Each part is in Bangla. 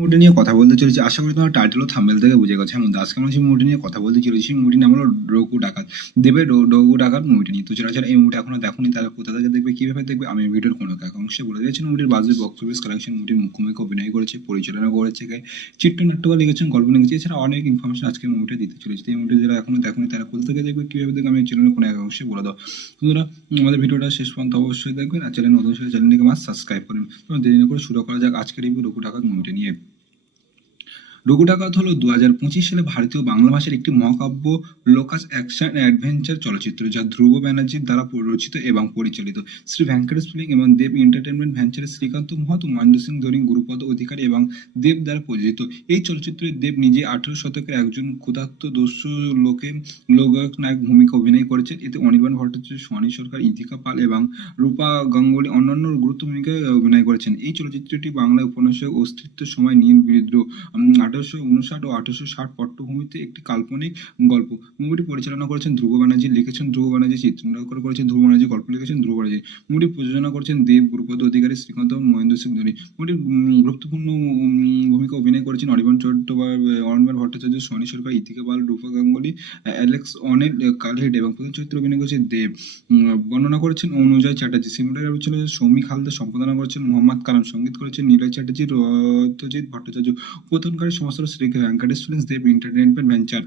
মুভি নিয়ে কথা বলতে চলেছি, আশা করি তোমার টাইটেল ও থাম্বনেল থেকে বুঝে গেছে। এমন আজকে আমরা যে মুভিটি নিয়ে কথা বলতে চলেছি সেই মুভিটির নাম হলো রঘু ডাকাত। দেবের রঘু ডাকাত মুভিটি নিয়ে। তো যারা যারা এই মুভিটা এখনো দেখোনি তারা কোথা থেকে দেখবে, কিভাবে দেখবে, আমি ভিডিওর কোনো এক অংশে বলে দিয়েছি। মুভিটির বাজেট, বক্স অফিস কালেকশন, মুভিটির মুখ্যমুখ্য অভিনয় করেছে, পরিচালনা করেছে চিত্রনাট্যকার লিখেছেন, গল্প লিখেছে, এছাড়া অনেক ইনফরমেশন আজকে মুভিটা দিতে চলেছে। এই মুভিটা যারা এখনো দেখোনি তারা কোথা থেকে দেখবে, কিভাবে দেখবে, আমি চ্যানেলের কোনো এক অংশে বলে দাও। তোমরা আমাদের ভিডিওটা শেষ পর্যন্ত অবশ্যই দেখবেন, আর চ্যানেল নতুন সেটা চ্যানেলটিকে মাস সাবস্ক্রাইব করবেন। তোমরা দেরি না করে শুরু করা যাক আজকের রিভিউ রঘু ডাকাত মুভিটি নিয়ে। রঘু ডাকাত হলো 2025 সালে ভারতীয় বাংলা ভাষার একটি মহাকাব্য লোকাস অ্যাকশন অ্যাডভেঞ্চার চলচ্চিত্র, যা ধ্রুব ব্যানার্জির দ্বারা রচিত এবং পরিচালিত। শ্রী ভেঙ্কটেশ ফিল্ম এবং দেব এন্টারটেনমেন্ট ভেঞ্চারের শ্রীকান্ত মহাতো, মহেন্দ্র সিং ধোনি, গুরুপদ অধিকারী এবং দেব দ্বারা প্রযোজিত। এই চলচ্চিত্রে দেব নিজে 18 শতকের একজন ক্ষুধার্ত দস্যু লোক নায়ক ভূমিকা অভিনয় করেছেন। এতে অনির্বাণ ভট্টাচার্য, সোহানী সরকার, ইথিকা পাল এবং রূপা গাঙ্গুলি অন্যান্য গুরুত্ব ভূমিকায় অভিনয় করেছেন। এই চলচ্চিত্রটি বাংলা উপন্যাসের অস্তিত্বের সময় নীল বিদ্রোহ 1859 ও 1860 পটভূমিতে একটি কাল্পনিক গল্প। মুভিটি পরিচালনা করেছেন ধ্রুব ব্যানার্জি, লিখেছেন ধ্রুব ব্যানার্জি, চিত্রনাট্য করেছেন ধ্রুব ব্যানার্জি, গল্প লিখেছেন ধ্রুব ব্যানার্জি। মুভিটি প্রযোজনা করেছেন দেব, গুরুপদ অধিকারী, শ্রীকান্ত, মহেন্দ্র সিং ধোনি। মুভিটির গুরুত্বপূর্ণ ভূমিকা অভিনয় করেছেন অনির্বাণ ভট্টাচার্য, সোহানী সরকার, ইথিকা পাল, রূপা গাঙ্গুলি, অ্যালেক্স অনেল কালহেড এবং প্রধান চরিত্রে অভিনয় করেছেন দেব। বর্ণনা করেছেন অনুজয় চ্যাটার্জি, সিনেমাটোগ্রাফি ছিল সৌমিক হালদার, সম্পাদনা করেছেন মোহাম্মদ কালাম, সঙ্গীত করেছেন নীলয় চ্যাটার্জি, রত্যজিৎ ভট্টাচার্য। প্রথমকারী সংস্থা শ্রী ভেঙ্কটেশ ফিল্মস, দেব এন্টারটেনমেন্ট ভেঞ্চার।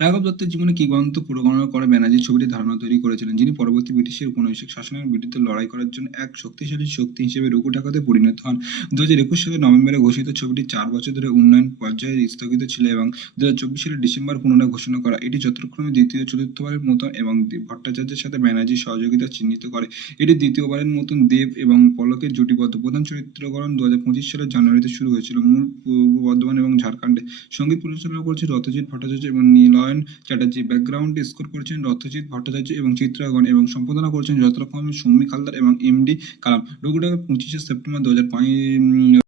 রাঘব দত্তের জীবনে কি গ্রন্থ পুনর্গণনা করে ব্যানার্জি ছবিটির ধারণা তৈরি করেছিলেন, যিনি পরবর্তী ব্রিটিশের উপনিবেশিক শাসনের বিরুদ্ধে লড়াই করার জন্য এক শক্তিশালী শক্তি হিসেবে রঘু ডাকাতে পরিণত হন। 2021 সালের নভেম্বরে ঘোষিত ছবিটি 4 বছর ধরে উন্নয়ন পর্যায়ে স্থগিত ছিল এবং 2024 সালের ডিসেম্বর পুনরায় ঘোষণা করা। এটি যথাক্রমে দ্বিতীয় চতুর্থবারের মতন এবং ভট্টাচার্যের সাথে ব্যানার্জির সহযোগিতা চিহ্নিত করে। এটি দ্বিতীয়বারের মতন দেব এবং পলকের জুটিবদ্ধ। প্রধান চরিত্রকরণ 2025 সালের জানুয়ারিতে শুরু হয়েছিল মূল পূর্ব বর্ধমান এবং ঝাড়খণ্ডে। সঙ্গীত পরিচালনা করেছে রত্যজিৎ ভট্টাচার্য এবং নীলয়ন চ্যাটার্জি। ব্যাকগ্রাউন্ডে স্কোর করেছেন রত্যজিৎ ভট্টাচার্য এবং চিত্রাঙ্গন এবং সম্পাদনা করেছেন যথাক্রমে সৌমিক হালদার এবং এমডি কালাম। রঘু ডাকাত 25 সেপ্টেম্বর 2005।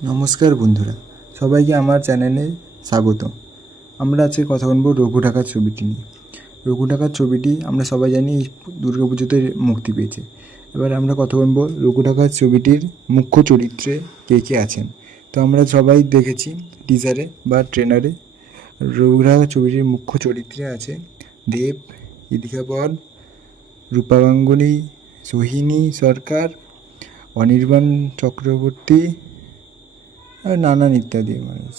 নমস্কার বন্ধুরা, সবাইকে আমার চ্যানেলে স্বাগত। আমরা আজকে কথা বলবো রঘু ডাকাত ছবিটি নিয়ে। রঘু ডাকাত ছবিটি আমরা সবাই জানি দুর্গাপুজোতে মুক্তি পেয়েছে। এবার আমরা কথা বলবো রঘু ডাকাত ছবিটির মুখ্য চরিত্রে কে কে আছেন। তো আমরা সবাই দেখেছি টিজারে বা ট্রেলারে। রঘু ডাকাত ছবিটির মুখ্য চরিত্রে আছে দেব, ইথিকা পাল, রূপা গাঙ্গুলি, সোহিনী সরকার, অনির্বাণ চক্রবর্তী আর নানান ইত্যাদি মানুষ।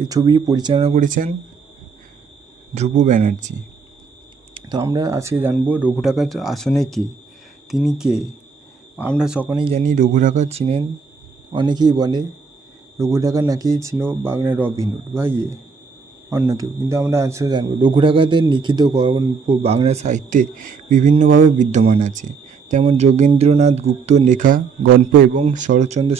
এই ছবি পরিচালনা করেছেন ধ্রুব ব্যানার্জি। তো আমরা আজকে জানবো রঘু ডাকাত আসনে কে, তিনি কে। আমরা সকলেই জানি রঘু ডাকাত ছিলেন, অনেকেই বলে রঘু ডাকাত নাকি ছিল বাংলার রবিন হুড বা অন্য কেউ, কিন্তু আমরা আজকে জানবো রঘু ডাকাতের লিখিত গল্প বাংলা সাহিত্যে বিভিন্নভাবে বিদ্যমান আছে। যেমন যোগেন্দ্রনাথ গুপ্ত লেখা গল্প এবং শরৎচন্দ্র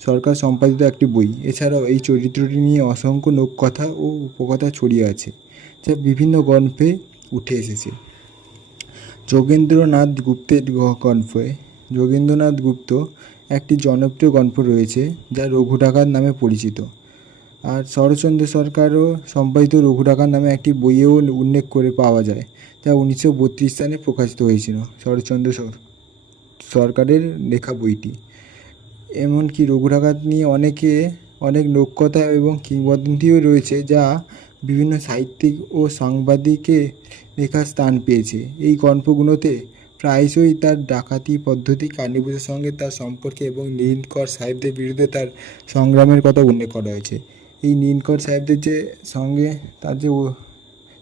সরকার সম্পাদিত একটি বই। এছাড়াও এই চরিত্রটি নিয়ে অসংখ্য লোককথা ও উপকথা ছড়িয়ে আছে, যা বিভিন্ন গল্পে উঠে এসেছে। যোগেন্দ্রনাথ গুপ্তের গল্পে যোগেন্দ্রনাথ গুপ্ত একটি জনপ্রিয় গল্প রয়েছে যা রঘু ডাকাত নামে পরিচিত। আর শরৎচন্দ্র সরকারও সম্পাদিত রঘু ডাকাত নামে একটি বইয়েও উল্লেখ করে পাওয়া যায়, যা 1932 সালে প্রকাশিত হয়েছিল শরৎচন্দ্র সরকারের লেখা বইটি। এমনকি রঘু ডাকাত নিয়ে অনেক লোককথা এবং কিংবদন্তিও রয়েছে, যা বিভিন্ন সাহিত্যিক ও সাংবাদিকের লেখার স্থান পেয়েছে। এই গল্পগুলোতে প্রায়শই তার ডাকাতি পদ্ধতি, কার্নিভুজের সঙ্গে তার সম্পর্কে এবং নীলকর সাহেবদের বিরুদ্ধে তার সংগ্রামের কথা উল্লেখ করা হয়েছে। এই নীলকর সাহেবদের সঙ্গে তার যে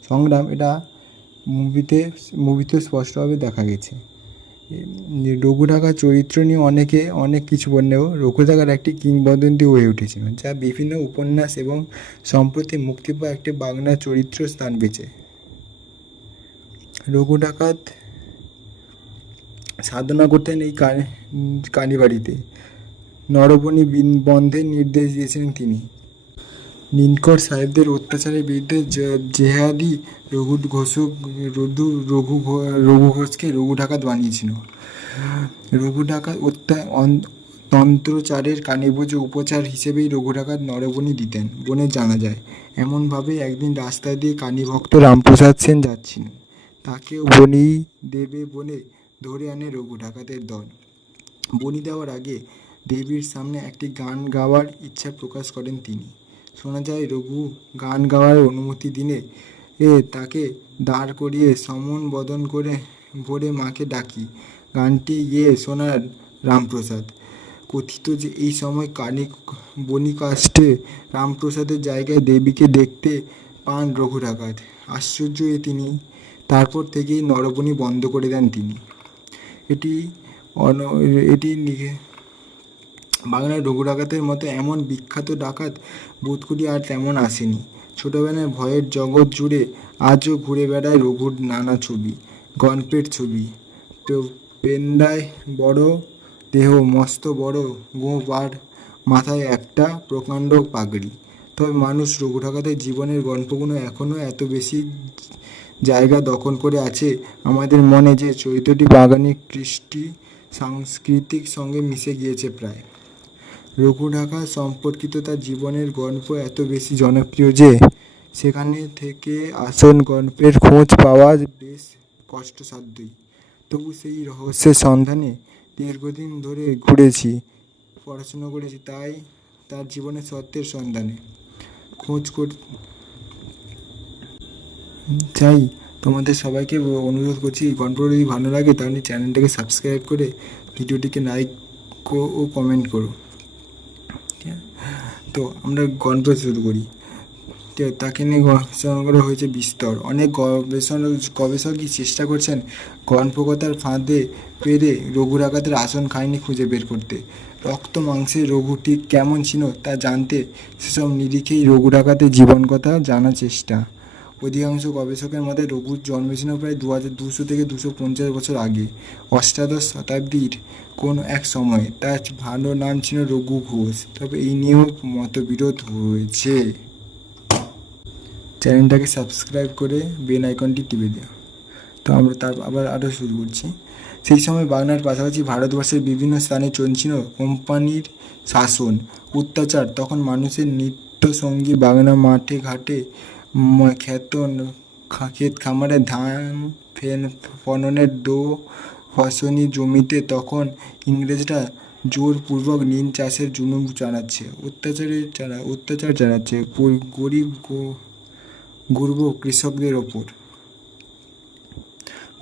সংগ্রাম, এটা মুভিতে স্পষ্টভাবে দেখা গেছে। রঘু ডাকাত চরিত্র নিয়ে অনেক কিছু বললেও রঘু ডাকাত একটি কিংবদন্তি হয়ে উঠেছিল, যা বিভিন্ন উপন্যাস এবং সম্প্রতি মুক্তি পাওয়া একটি বাংলা চরিত্র স্থান পেয়েছে। রঘু ডাকাত সাধনা করতেন এই কালীবাড়িতে। নরবণী বন্ধের নির্দেশ দিয়েছিলেন তিনি। নীলকর সাহেবদের অত্যাচারের বিরুদ্ধে জেহাদি রঘু ঘোষকে রঘু ডাকাত বানিয়েছিল। রঘু ডাকাত তন্ত্রচারের কানে-বুঝে উপচার হিসেবেই রঘু ডাকাত নরবলি দিতেন বলে জানা যায়। এমনভাবে একদিন রাস্তা দিয়ে কালীভক্ত রামপ্রসাদ সেন যাচ্ছিলেন, তাকেও বনি দেবে বলে ধরে আনে রঘু ডাকাতের দল। বনি দেওয়ার আগে দেবীর সামনে একটি গান গাওয়ার ইচ্ছা প্রকাশ করেন তিনি। শোনা যায় রঘু গান গাওয়ার অনুমতি দিলে তাকে দাঁড় করিয়ে সমন বদন করে ভরে মাকে ডাকি গানটি গেয়ে শোনার রামপ্রসাদ। কথিত যে এই সময় বনি কাষ্ঠে রামপ্রসাদের জায়গায় দেবীকে দেখতে পান রঘু ডাকাত। আশ্চর্য তিনি, তারপর থেকেই নরবলি বন্ধ করে দেন তিনি। এটি বাংলার রঘু ডাকাতের মতো এমন বিখ্যাত ডাকাত বোধ করি আর তেমন আসেনি। ছোটবেলায় ভয়ের জগৎ জুড়ে আজও ঘুরে বেড়ায় রঘুর নানা ছবি, গল্পের ছবি। পেন্ডায় বড় দেহ, মস্ত বড় গোঁফ আর মাথায় একটা প্রকাণ্ড পাগড়ি। তবে মানুষ রঘু ডাকাতের জীবনের গল্পগুলো এখনও এত বেশি জায়গা দখল করে আছে আমাদের মনে যে চরিত্রটি বাঙালি কৃষ্টি সাংস্কৃতিক সঙ্গে মিশে গিয়েছে প্রায়। রঘু ডাকাত সম্পর্কিত তার জীবনের গল্প এত বেশি জনপ্রিয় যে সেখানে থেকে আসল গল্পের খোঁজ পাওয়া বেশ কষ্টসাধ্যই। তবু সেই রহস্যের সন্ধানে দীর্ঘদিন ধরে ঘুরেছি, পড়াশুনো করেছি, তাই তার জীবনের সত্যের সন্ধানে খোঁজ চাই। তোমাদের সবাইকে অনুরোধ করছি, গল্পটা যদি ভালো লাগে তাহলে চ্যানেলটাকে সাবস্ক্রাইব করে ভিডিওটিকে লাইক ও কমেন্ট করো। তো আমরা গল্প শুরু করি। তাকে নিয়ে গবেষণা করা হয়েছে বিস্তর। অনেক গবেষকই চেষ্টা করছেন গল্পকথার ফাঁদে পেরে রঘু ডাকাতের আসল কাহিনী খুঁজে বের করতে। রক্ত মাংসের রঘু ঠিক কেমন ছিল তা জানতে সেসব নিরিখেই রঘু ডাকাতের জীবন কথা জানার চেষ্টা। অধিকাংশ গবেষকের মতে রঘুর জন্ম ছিল প্রায় 2200 থেকে 250 বছর আগে, অষ্টাদশ শতাব্দীর কোনো এক সময়ে। তার ভালো নাম ছিল রঘু ঘোষ, তবে এই নিয়েও মতবিরোধ হয়েছে। চ্যানেলটাকে সাবস্ক্রাইব করে বেল আইকনটি টিপে দেওয়া। তো আমরা আবার আরও শুরু করছি। সেই সময় বাংলার পাশাপাশি ভারতবর্ষের বিভিন্ন স্থানে চলছিল কোম্পানির শাসন, অত্যাচার। তখন মানুষের নিত্য সঙ্গী বাংলা মাঠে ঘাটে, ক্ষেত খামারে, ধান ফলনের ফসনি জমিতে তখন ইংরেজরা জোরপূর্বক নীল চাষের জুলুম চালাচ্ছে, অত্যাচার চালাচ্ছে গরিব গর্ব কৃষকদের ওপর।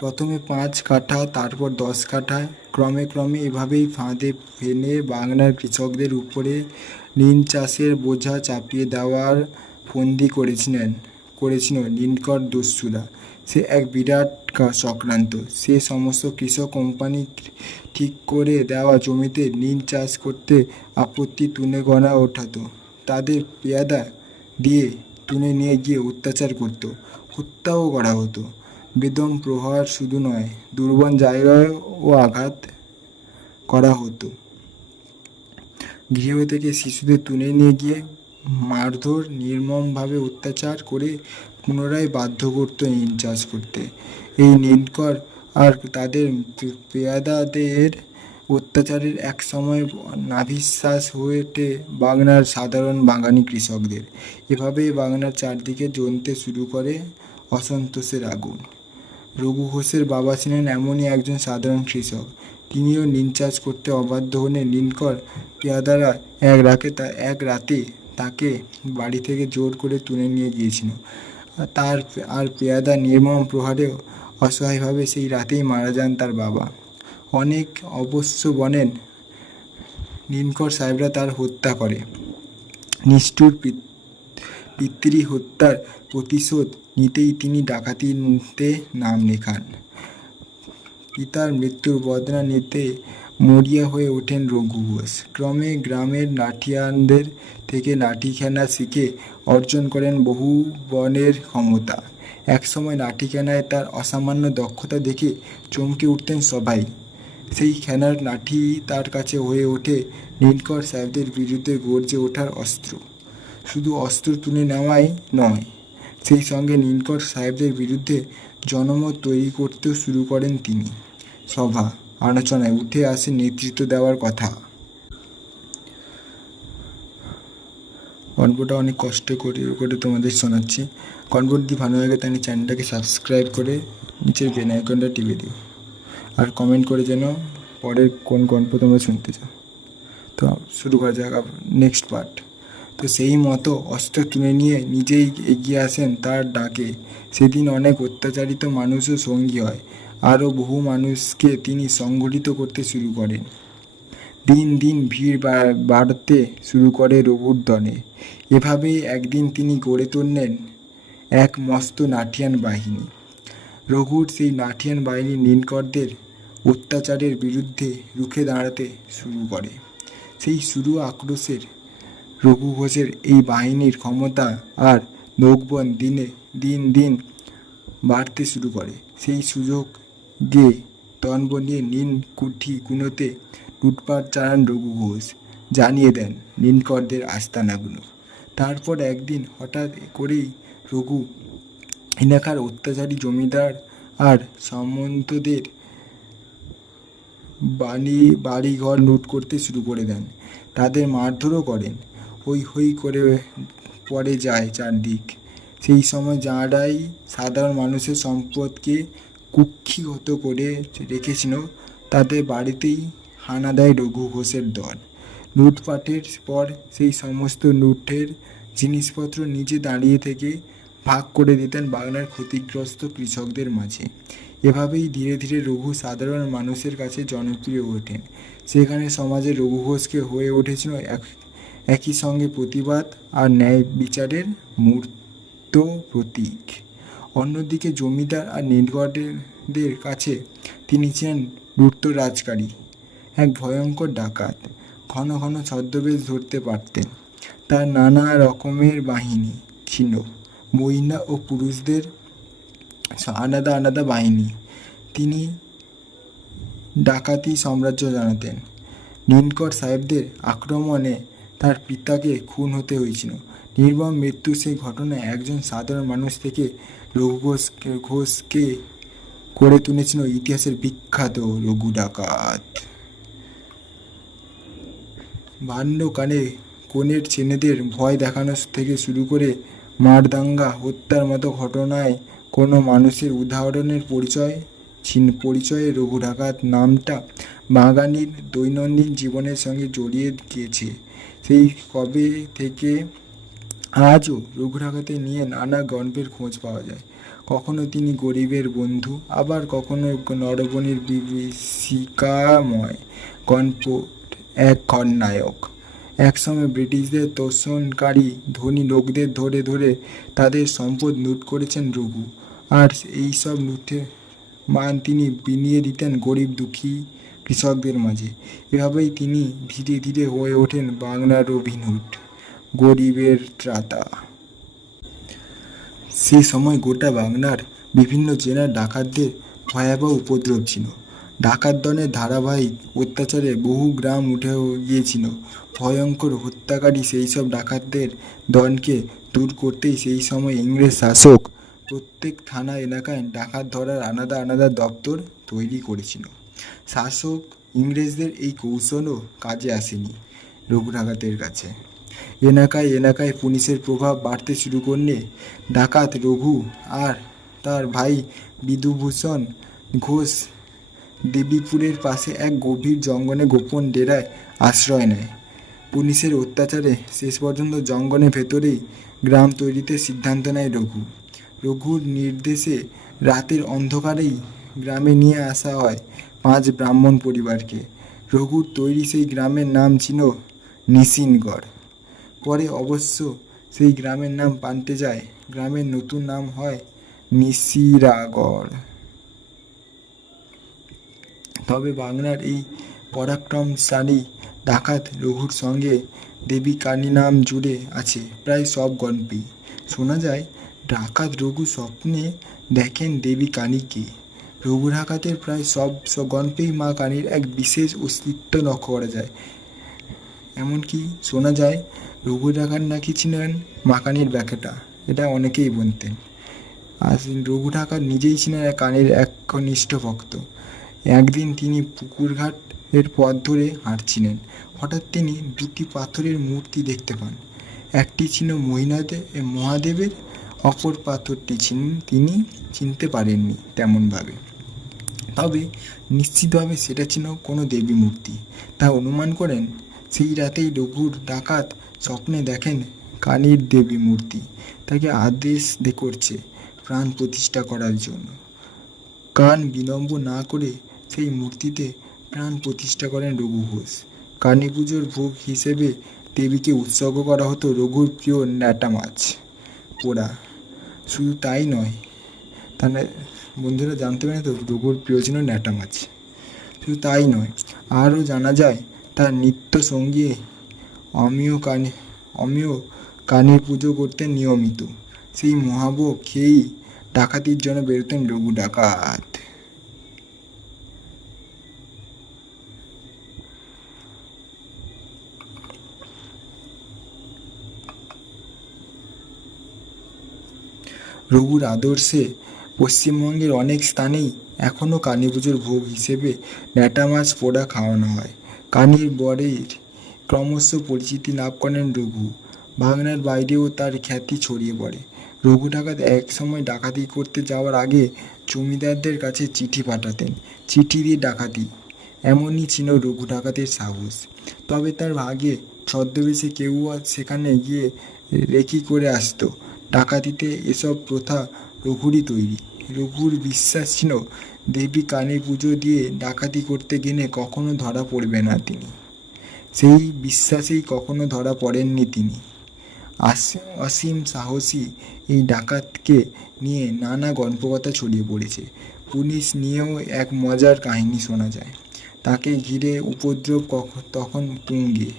প্রথমে 5 কাঠা, তারপর 10 কাঠা, ক্রমে ক্রমে এভাবেই ফাঁদে ফেলে বাংলার কৃষকদের উপরে নীল চাষের বোঝা চাপিয়ে দেওয়ার ফন্দি করেছিল নীলকর দস্যুরা। সে এক বিরাট চক্রান্ত। সে সমস্ত কৃষক কোম্পানি ঠিক করে দেওয়া জমিতে নীল চাষ করতে আপত্তি তুলে গড়া ওঠাতো, তাদের পেয়াদা দিয়ে তুলে নিয়ে গিয়ে অত্যাচার করত, হত্যাও করা হতো। বেদম প্রহার শুধু নয়, দুর্বল জায়গায়ও আঘাত করা হতো। গৃহ থেকে শিশুদের তুলে নিয়ে গিয়ে মারধর, নির্মমভাবে অত্যাচার করে পুনরায় বাধ্য করতো নীল চাষ করতে। এই নীলকর আর তাদের পেয়াদাদের অত্যাচারের এক সময় নাভিশ্বাস হয়ে ওঠে বাংলার সাধারণ বাঙালি কৃষকদের। এভাবেই বাংলার চারদিকে জ্বলতে শুরু করে অসন্তোষের আগুন। রঘু ঘোষের বাবা ছিলেন এমনই একজন সাধারণ কৃষক। তিনিও নীল চাষ করতে অবাধ্য হলে নীলকর পেয়াদারা এক রাতে তাকে বাড়ি থেকে জোর করে তুলে নিয়ে গিয়েছিল। আর পেয়াদা নির্মম প্রহারে অসহায়ভাবে সেই রাতেই মারা যান তার বাবা। অনেক অবশ্য বলেন নীলকর সাহেবরা তার হত্যা করে। নিষ্ঠুর পিতৃ হত্যার প্রতিশোধ নিতেই তিনি ডাকাতিতে নাম লেখান। পিতার মৃত্যুর বদলা নিতে মরিয়া হয়ে ওঠেন রঘু ঘোষ। ক্রমে গ্রামের লাঠিয়ানদের থেকে লাঠি খেলা শিখে অর্জন করেন বহু বনের ক্ষমতা। একসময় লাঠি খেলায় তার অসামান্য দক্ষতা দেখে চমকে উঠতেন সবাই। সেই খেলার লাঠি তার কাছে হয়ে ওঠে নীলকর সাহেবদের বিরুদ্ধে গর্জে ওঠার অস্ত্র। শুধু অস্ত্র তুলে নেওয়াই নয়, সেই সঙ্গে নীলকর সাহেবদের বিরুদ্ধে জনমত তৈরি করতেও শুরু করেন তিনি। সভা আলোচনায় উঠে আসে নেতৃত্ব দেওয়ার কথা। গল্পটা অনেক কষ্ট করে করে তোমাদের শোনাচ্ছি। গল্পটি যদি ভালো লাগে তাহলে চ্যানেলটাকে সাবস্ক্রাইব করে নিচের বেল আইকনটা টিপে দিও, আর কমেন্ট করে যেন পরের কোন গল্প তোমরা শুনতে চাও। তো শুরু করা যাক নেক্সট পার্ট। তো সেই মতো অস্ত্র তুলে নিয়ে নিজেই এগিয়ে আসেন তার ডাকে। সেদিন অনেক অত্যাচারিত মানুষও সঙ্গী হয়। আরও বহু মানুষকে তিনি সংগঠিত করতে শুরু করেন। দিন দিন ভিড় বাড়তে শুরু করে রঘুর দলে। এভাবেই একদিন তিনি গড়ে তুললেন এক মস্ত নাঠিয়ান বাহিনী। রঘুর সেই নাঠিয়ান বাহিনী নীলকরদের অত্যাচারের বিরুদ্ধে রুখে দাঁড়াতে শুরু করে। সেই শুরু আক্রোশের রঘু ঘোষের এই বাহিনীর ক্ষমতা আর লোকবল দিন দিন বাড়তে শুরু করে। সেই সুযোগে তন্ব নিয়ে নীল কুঠি কুনোতে লুটপাট চালান রঘু ঘোষ, জানিয়ে দেন নীলকরদের আস্তানাগুলো। তারপর একদিন হঠাৎ করেই রঘু এলাকার অত্যাচারী জমিদার আর সামন্তদের বাড়িঘর লুট করতে শুরু করে দেন। তাদের মারধরও করেন। হই হই করে পড়ে যায় চারদিক। সেই সময় যাঁরাই সাধারণ মানুষের সম্পদকে কুক্ষিগত করে রেখেছিল, তাদের বাড়িতেই হানা দেয় রঘু ঘোষের দল। লুটপাটের পর সেই সমস্ত লুটের জিনিসপত্র নিজে দাঁড়িয়ে থেকে ভাগ করে দিতেন বাংলার ক্ষতিগ্রস্ত কৃষকদের মাঝে। এভাবেই ধীরে ধীরে রঘু সাধারণ মানুষের কাছে জনপ্রিয় ওঠেন। সেখানে সমাজে রঘু ঘোষকে হয়ে উঠেছিল একই সঙ্গে প্রতিবাদ আর ন্যায় বিচারের মূর্ত প্রতীক। অন্যদিকে জমিদার আর নীলকরদের কাছে তিনি ছিলেন লুটতরাজকারী, এক ভয়ঙ্কর ডাকাত। ঘন ঘন ছদ্মবেশ ধরতে পারতেন। তার নানা রকমের বাহিনী ছিল, মহিলা ও পুরুষদের আলাদা আলাদা বাহিনী। তিনি ডাকাতি সাম্রাজ্য জানাতেন। নীলকর সাহেবদের আক্রমণে তার পিতাকে খুন হতে হয়েছিল। নির্মম মৃত্যু সেই ঘটনায় একজন সাধারণ মানুষ থেকে রঘু ঘোষকে করে তুলেছিল ইতিহাসের বিখ্যাত রঘু ডাকাত। বাল্যকালে কনের ছেলেদের ভয় দেখানো থেকে শুরু করে মারদাঙ্গা হত্যার মতো ঘটনায় কোনো মানুষের উদাহরণের পরিচয়ে রঘু ডাকাত নামটা বাঙালির দৈনন্দিন জীবনের সঙ্গে জড়িয়ে গিয়েছে। সেই কবে থেকে আজও রঘু ডাকাতের নিয়ে নানা গল্পের খোঁজ পাওয়া যায়। কখনো তিনি গরিবের বন্ধু, আবার কখনো নরবণীর বিভীষিকাময় গল্প এক খলনায়ক। একসময় ব্রিটিশদের তোষণকারী ধনী লোকদের ধরে ধরে তাদের সম্পদ লুট করেছেন রঘু, আর এই সব লুটে মান তিনি বিলিয়ে দিতেন গরিব দুঃখী কৃষকদের মাঝে। এভাবেই তিনি ধীরে ধীরে হয়ে ওঠেন বাংলার রবিনহুড, গরিবের ত্রাতা। সে সময় গোটা বাংলার বিভিন্ন জেলার ডাকাতদের ভয়াবহ উপদ্রব ছিল। ডাকাত দলের ধারাবাহিক অত্যাচারে বহু গ্রাম উঠে গিয়েছিল। ভয়ঙ্কর হত্যাকারী সেই সব ডাকাতদের দলকে দূর করতেই সেই সময় ইংরেজ শাসক প্রত্যেক থানা এলাকায় ডাকাত ধরার আলাদা আলাদা দপ্তর তৈরি করেছিল। শাসক ইংরেজদের এই কৌশলও কাজে আসেনি রঘু ডাকাতের কাছে। এলাকায় এলাকায় পুলিশের প্রভাব বাড়তে শুরু করলে ডাকাত রঘু আর তার ভাই বিধুভূষণ ঘোষ দেবীপুরের পাশে এক গভীর জঙ্গলে গোপন ডেরায় আশ্রয় নেয়। পুলিশের অত্যাচারে শেষ পর্যন্ত জঙ্গলের ভেতরেই গ্রাম তৈরিতে সিদ্ধান্ত নেয় রঘু। রঘুর নির্দেশে রাতের অন্ধকারেই গ্রামে নিয়ে আসা হয় 5 ব্রাহ্মণ পরিবারকে। রঘুর তৈরি সেই গ্রামের নাম ছিল নিশিনগড়। পরে অবশ্য সেই গ্রামের নাম পাল্টে যায়, গ্রামের নতুন নাম হয় নিশিরাগড়। তবে বাংলার এই পরাক্রমশালী ডাকাত রঘুর সঙ্গে দেবী কালী নাম জুড়ে আছে প্রায় সব গল্পেই। শোনা যায় ডাকাত রঘু স্বপ্নে দেখেন দেবী কালীকে। রঘু ডাকাতের প্রায় সব গল্পেই মা কালীর এক বিশেষ অস্তিত্ব লক্ষ্য করা যায়। এমনকি শোনা যায় রঘু ডাকাত নাকি ছিলেন মা কালীর ব্যাখ্যাটা, এটা অনেকেই বলতেন। আর রঘু ডাকাত নিজেই ছিলেন কালীর একনিষ্ঠ ভক্ত। একদিন তিনি পুকুরঘাটের পথ ধরে হাঁটছিলেন। হঠাৎ তিনি 2টি পাথরের মূর্তি দেখতে পান। একটি ছিল মহাদেবের, অপর পাথরটি তিনি চিনতে পারেননি তেমনভাবে। তবে নিশ্চিতভাবে সেটা ছিল কোনো দেবী মূর্তি। তা অনুমান করেন সেই রাতেই রঘুর ডাকাত স্বপ্নে দেখেন কালীর দেবী মূর্তি তাকে আদেশ করছে প্রাণ প্রতিষ্ঠা করার জন্য। কান বিলম্ব না করে সেই মূর্তিতে প্রাণ প্রতিষ্ঠা করেন রঘু ঘোষ। কালী পুজোর ভোগ হিসেবে দেবীকে উৎসর্গ করা হতো রঘুর প্রিয় ন্যাটা মাছ পোড়া। শুধু তাই নয়, তাহলে বন্ধুরা জানতে পারেন তো রঘুর প্রিয় ছিল ন্যাটা মাছ। শুধু তাই নয়, আরও জানা যায় তার নিত্য সঙ্গী অমিয় কালীর পুজো করতেন নিয়মিত। সেই মহাভোগ খেয়েই ডাকাতির জন্য বেরোতেন রঘু ডাকাত। রঘুর আদর্শে পশ্চিমবঙ্গের অনেক স্থানেই এখনও কালী পুজোর ভোগ হিসেবে ন্যাটা মাছ পোড়া খাওয়ানো হয়। কালীর বরের ক্রমশ পরিচিতি লাভ করেন রঘু। বাংলার বাইরেও তার খ্যাতি ছড়িয়ে পড়ে। রঘু ডাকাত এক সময় ডাকাতি করতে যাওয়ার আগে জমিদারদের কাছে চিঠি পাঠাতেন। চিঠি দিয়ে ডাকাতি, এমনই ছিল রঘু ডাকাতের সাহস। তবে তার ভাগ্যে ছদ্মবেশে কেউ সেখানে গিয়ে রেকি করে আসতো। ডাকাতিতে এসব প্রথা রঘুরই তৈরি। রঘুর বিশ্বাস ছিল দেবী কালী পুজো দিয়ে ডাকাতি করতে গেলে কখনো ধরা পড়বে না তিনি। সেই বিশ্বাসেই কখনো ধরা পড়েননি তিনি। অসীম সাহসী এই ডাকাতকে নিয়ে নানা গল্পকথা ছড়িয়ে পড়েছে। পুলিশ নিয়েও এক মজার কাহিনী শোনা যায়। তাকে ঘিরে উপদ্রব তখন তুঙ্গে।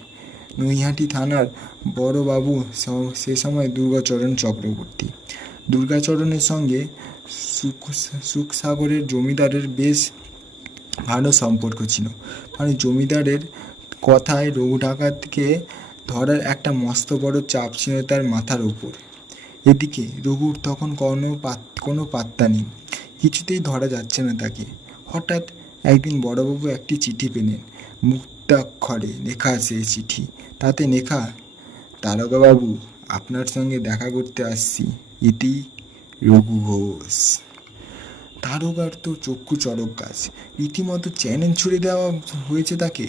নৈহাটি থানার বড়বাবু সে সময় দুর্গাচরণ চক্রবর্তী। দুর্গাচরণের সঙ্গে সুখসাগরের জমিদারের বেশ ভালো সম্পর্ক ছিল। মানে জমিদারের কথায় রঘু ডাকাতকে ধরার একটা মস্ত বড় চাপ ছিল তার মাথার ওপর। এদিকে রঘুর তখন কোনো পাত্তা নেই, কিছুতেই ধরা যাচ্ছে না তাকে। হঠাৎ একদিন বড়বাবু একটি চিঠি পেলেন। মুক্তাক্ষরে লেখা সেই চিঠি। তাতে লেখা, দারোগাবাবু, আপনার সঙ্গে দেখা করতে আসছি, ইতি রঘু ঘোষ। দারোগার তো চক্ষু চড়ক গাছ, রীতিমতো চ্যালেঞ্জ ছুড়ে দেওয়া হয়েছে তাকে।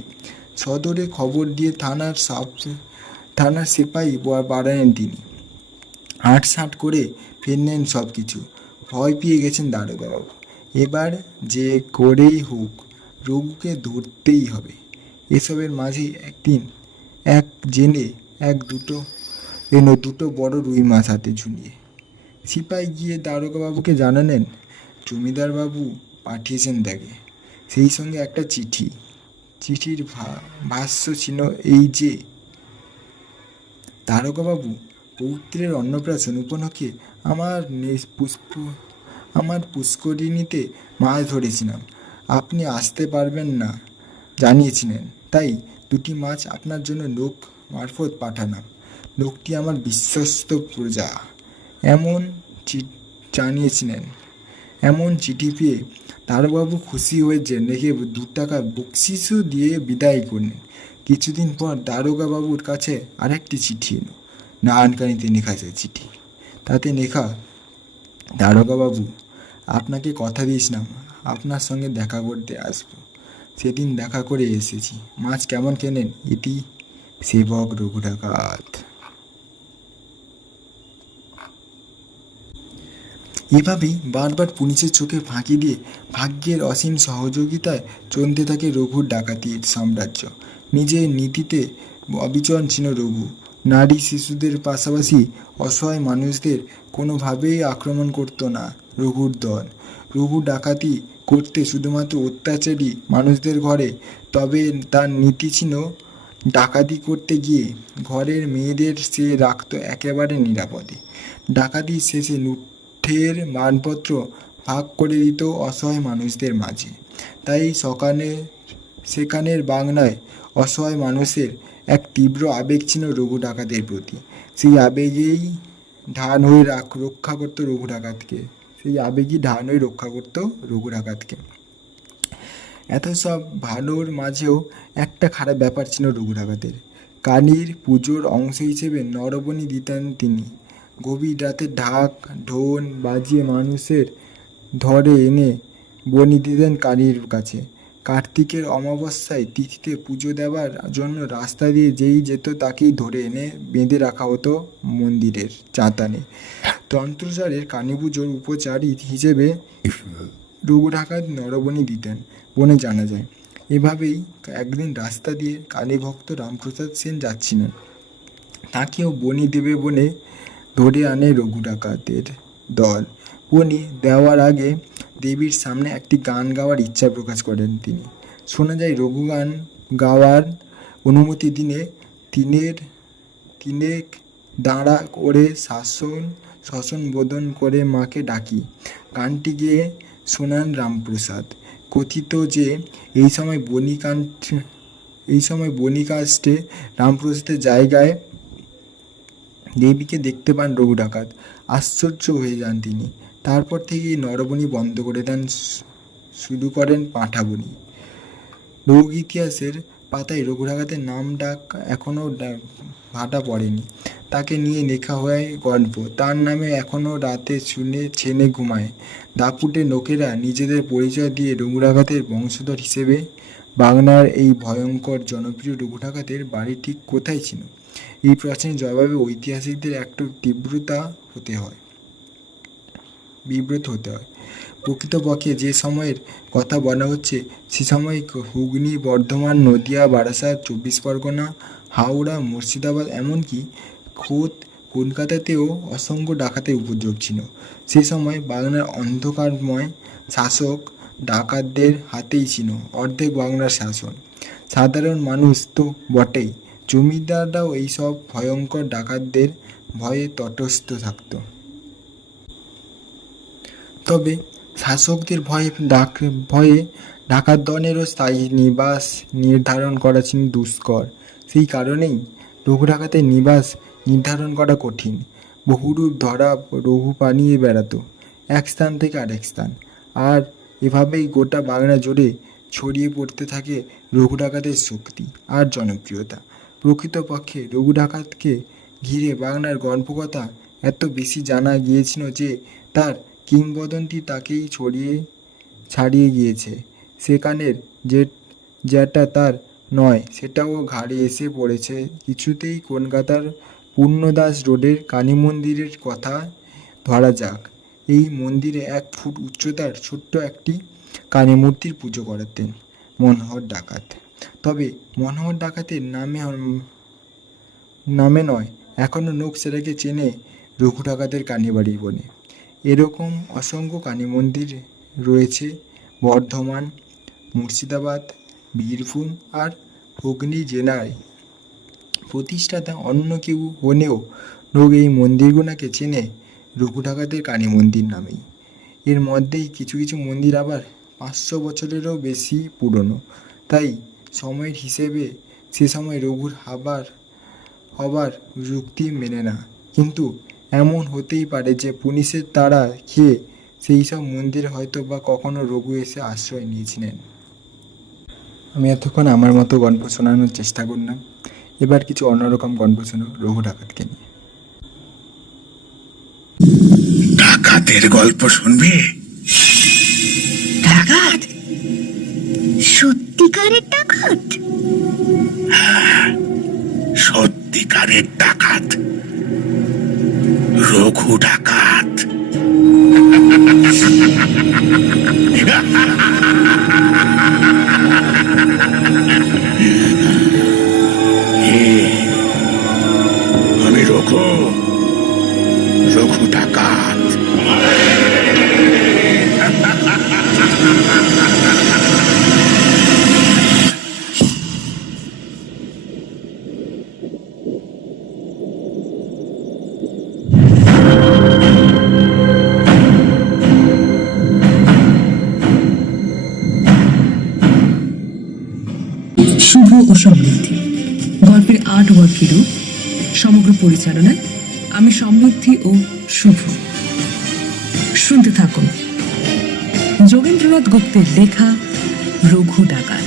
সদরে খবর দিয়ে থানার সিপাহী বাড়ালেন তিনি। হাঁটসাঁট করে ফেললেন সব কিছু। ভয় পেয়ে গেছেন দারোগাবাবু। এবার যে করেই হোক রঘুকে ধরতেই হবে। এসবের মাঝে একদিন এক জেলে দুটো বড় রুই মাছ হাতে ঝুলিয়ে। সিপাহি গিয়ে দারোগাবাবুকে জানালেন, জমিদারবাবু পাঠিয়েছেন তাকে, সেই সঙ্গে একটা চিঠি। চিঠির ভাষ্য ছিল এই যে, দারোগাবাবু, পৌত্রের অন্নপ্রাশন উপলক্ষে আমার পুষ্করিণীতে মাছ ধরেছিলাম। আপনি আসতে পারবেন না জানিয়েছিলেন, তাই দুটি মাছ আপনার জন্য লোক মারফত পাঠালাম। লোকটি আমার বিশ্বস্ত প্রজা এমন জানিয়েছিলেন। এমন চিঠি পেয়ে দারোগাবু খুশি হয়েছেন, রেখে 2 টাকা বকশিসও দিয়ে বিদায় করলেন। কিছুদিন পর দারোগাবাবুর কাছে আরেকটি চিঠি এলো। নারায়ণকানীতে লেখা আছে চিঠি। তাতে লেখা, দারোগাবাবু, আপনাকে কথা দিয়েছিলাম আপনার সঙ্গে দেখা করতে আসবো। সেদিন দেখা করে এসেছি। মাছ কেমন খেলেন? ইতি সেবক রঘু ডাকাত। এভাবেই বারবার পুলিশের চোখে ফাঁকি দিয়ে ভাগ্যের অসীম সহযোগিতায় চলতে থাকে রঘুর ডাকাতির সাম্রাজ্য। নিজের নীতিতে অবিচল ছিল রঘু। নারী শিশুদের পাশাপাশি অসহায় মানুষদের কোনোভাবেই আক্রমণ করতো না রঘুর দল। রঘু ডাকাতি করতে শুধুমাত্র অত্যাচারী মানুষদের ঘরে, তবে তার নীতি ছিল ডাকাতি করতে গিয়ে ঘরের মেয়েদের সে রাখত একেবারে নিরাপদে। ডাকাতি শেষে লুঠের মানপত্র ভাগ করে দিত অসহায় মানুষদের মাঝে। তাই সেখানের বাংলায় অসহায় মানুষের এক তীব্র আবেগ ছিল রঘু ডাকাতের প্রতি। সেই আবেগেই ঢাল হয়ে রক্ষা করত রঘু ডাকাতকে। এত সব ভালোর মাঝেও একটা খারাপ ব্যাপার ছিল রঘু ডাকাতের। কালীর পুজোর অংশ হিসেবে নরবলি দিতেন তিনি। গভীর রাতে ঢাক ঢোল বাজিয়ে মানুষের ধরে এনে বলি দিতেন কালীর কাছে। কার্তিকের অমাবস্যায় তিথিতে পুজো দেওয়ার জন্য রাস্তা দিয়ে যেই যেত তাকেই ধরে এনে বেঁধে রাখা হতো মন্দিরের চাতালে। তন্ত্রচারের কালী পুজোর উপচারী হিসেবে রঘু ডাকাত নরবলি দিতেন বলে জানা যায়। এভাবেই একদিন রাস্তা দিয়ে কালীভক্ত রামপ্রসাদ সেন যাচ্ছিলেন। তাকেও বনি দেবে বলে ধরে আনে রঘু ডাকাতের দল। বনি দেওয়ার আগে দেবীর সামনে একটি গান গাওয়ার ইচ্ছা প্রকাশ করেন তিনি। শোনা যায় রঘু গান গাওয়ার অনুমতি দিনে তিনেক দাঁড়া করে শাসন বোধন করে মাকে ডাকি। গানটি গিয়ে শোনান রামপ্রসাদ। কথিত যে এই সময় বনিকাষ্ঠে রামপ্রসাদের জায়গায় দেবীকে দেখতে পান রঘু ডাকাত। আশ্চর্য হয়ে যান তিনি। তারপর থেকেই নরবলি বন্ধ করে দেন, শুরু করেন পাঁঠাবনি। লোক ইতিহাসের পাতায় রঘু ডাকাতের নাম ডাক এখনও ভাটা পড়েনি। তাকে নিয়ে লেখা হয় গল্প। তার নামে এখনও রাতে ছেনে ঘুমায়। দাপুটে লোকেরা নিজেদের পরিচয় দিয়ে রঘু ডাকাতের বংশধর হিসেবে। বাংলার এই ভয়ঙ্কর জনপ্রিয় রঘু ডাকাতের বাড়ি ঠিক কোথায় ছিল? এই প্রশ্নের জবাবে ঐতিহাসিকদের একটু বিব্রত হতে হয়। প্রকৃতপক্ষে যে সময়ের কথা বলা হচ্ছে সে সময় হুগলি, বর্ধমান, নদিয়া, বারাসাত, 24 পরগনা, হাওড়া, মুর্শিদাবাদ, এমনকি খোদ কলকাতাতেও অসংখ্য ডাকাতের উপদ্রব ছিল। সে সময় বাংলার অন্ধকারময় শাসক ডাকাতদের হাতেই ছিল অর্ধেক বাংলার শাসন। সাধারণ মানুষ তো বটেই, জমিদাররাও এইসব ভয়ঙ্কর ডাকাতদের ভয়ে তটস্থ থাকত। তবে শাসকদের ভয়ে ডাকাত দলেরও স্থায়ী নিবাস নির্ধারণ করা ছিল দুষ্কর। সেই কারণেই রঘু ডাকাতের নিবাস নির্ধারণ করা কঠিন। বহুরূপ ধরা রঘু পালিয়ে বেড়াতো এক স্থান থেকে আরেক স্থান। আর এভাবেই গোটা বাংলা জুড়ে ছড়িয়ে পড়তে থাকে রঘু ডাকাতের শক্তি আর জনপ্রিয়তা। প্রকৃতপক্ষে রঘু ডাকাতকে ঘিরে বাংলার গল্পকথা এত বেশি জানা গিয়েছিল যে তার কিংবদন্তি তাকেই ছাড়িয়ে গিয়েছে। সেখানের যেটা তার নয় সেটাও ঘাড়ে এসে পড়েছে। কিছুতেই কলকাতার পূর্ণদাস রোডের কালী মন্দিরের কথা ধরা যাক। এই মন্দিরে 1 ফুট উচ্চতার ছোট্ট একটি কালী মূর্তির পুজো করাতেন মনোহর ডাকাত। তবে মনোহর ডাকাতের নামে নয়, এখনও লোক সেটাকে চেনে রঘু ডাকাতের কালীবাড়ি বলে। এরকম অসংখ্য কালী মন্দির রয়েছে বর্ধমান, মুর্শিদাবাদ, বীরভূম আর হুগলি জেলায়। প্রতিষ্ঠাতা অন্য কেউ হলেও লোক এই মন্দিরগুলোকে চেনে রঘু ডাকাতের কালী মন্দির নামেই। এর মধ্যেই কিছু কিছু মন্দির আবার 500 বছরেরও বেশি পুরনো। তাই সময়ের হিসেবে সে সময় রঘুর হবার যুক্তি মেলে না। কিন্তু এমন হতেই পারে যে পুলিশের তাড়া খেয়ে সেই সব মন্দিরে হয়তো বা কখনো রঘু এসে আশ্রয় নিয়েছিলেন। আমি এতক্ষণ আমার মতো গল্প শোনানোর চেষ্টা করলাম। এবার কিছু অন্যরকম গল্প শোনো রঘু ডাকাতকে নিয়ে। ডাকাতের গল্প শুনবে? ডাকাত? সত্যিকারের ডাকাত? সত্যিকারের ডাকাত, রঘু ডাকাত। আমি রঘু ডাকাত। শুভ ও সমৃদ্ধি গল্পের 8 ওয়ার্কের সমগ্র পরিচালনায় আমি সমৃদ্ধি ও শুভ। শুনতে থাকুন যোগেন্দ্রনাথ গুপ্তের লেখা রঘু ডাকাত।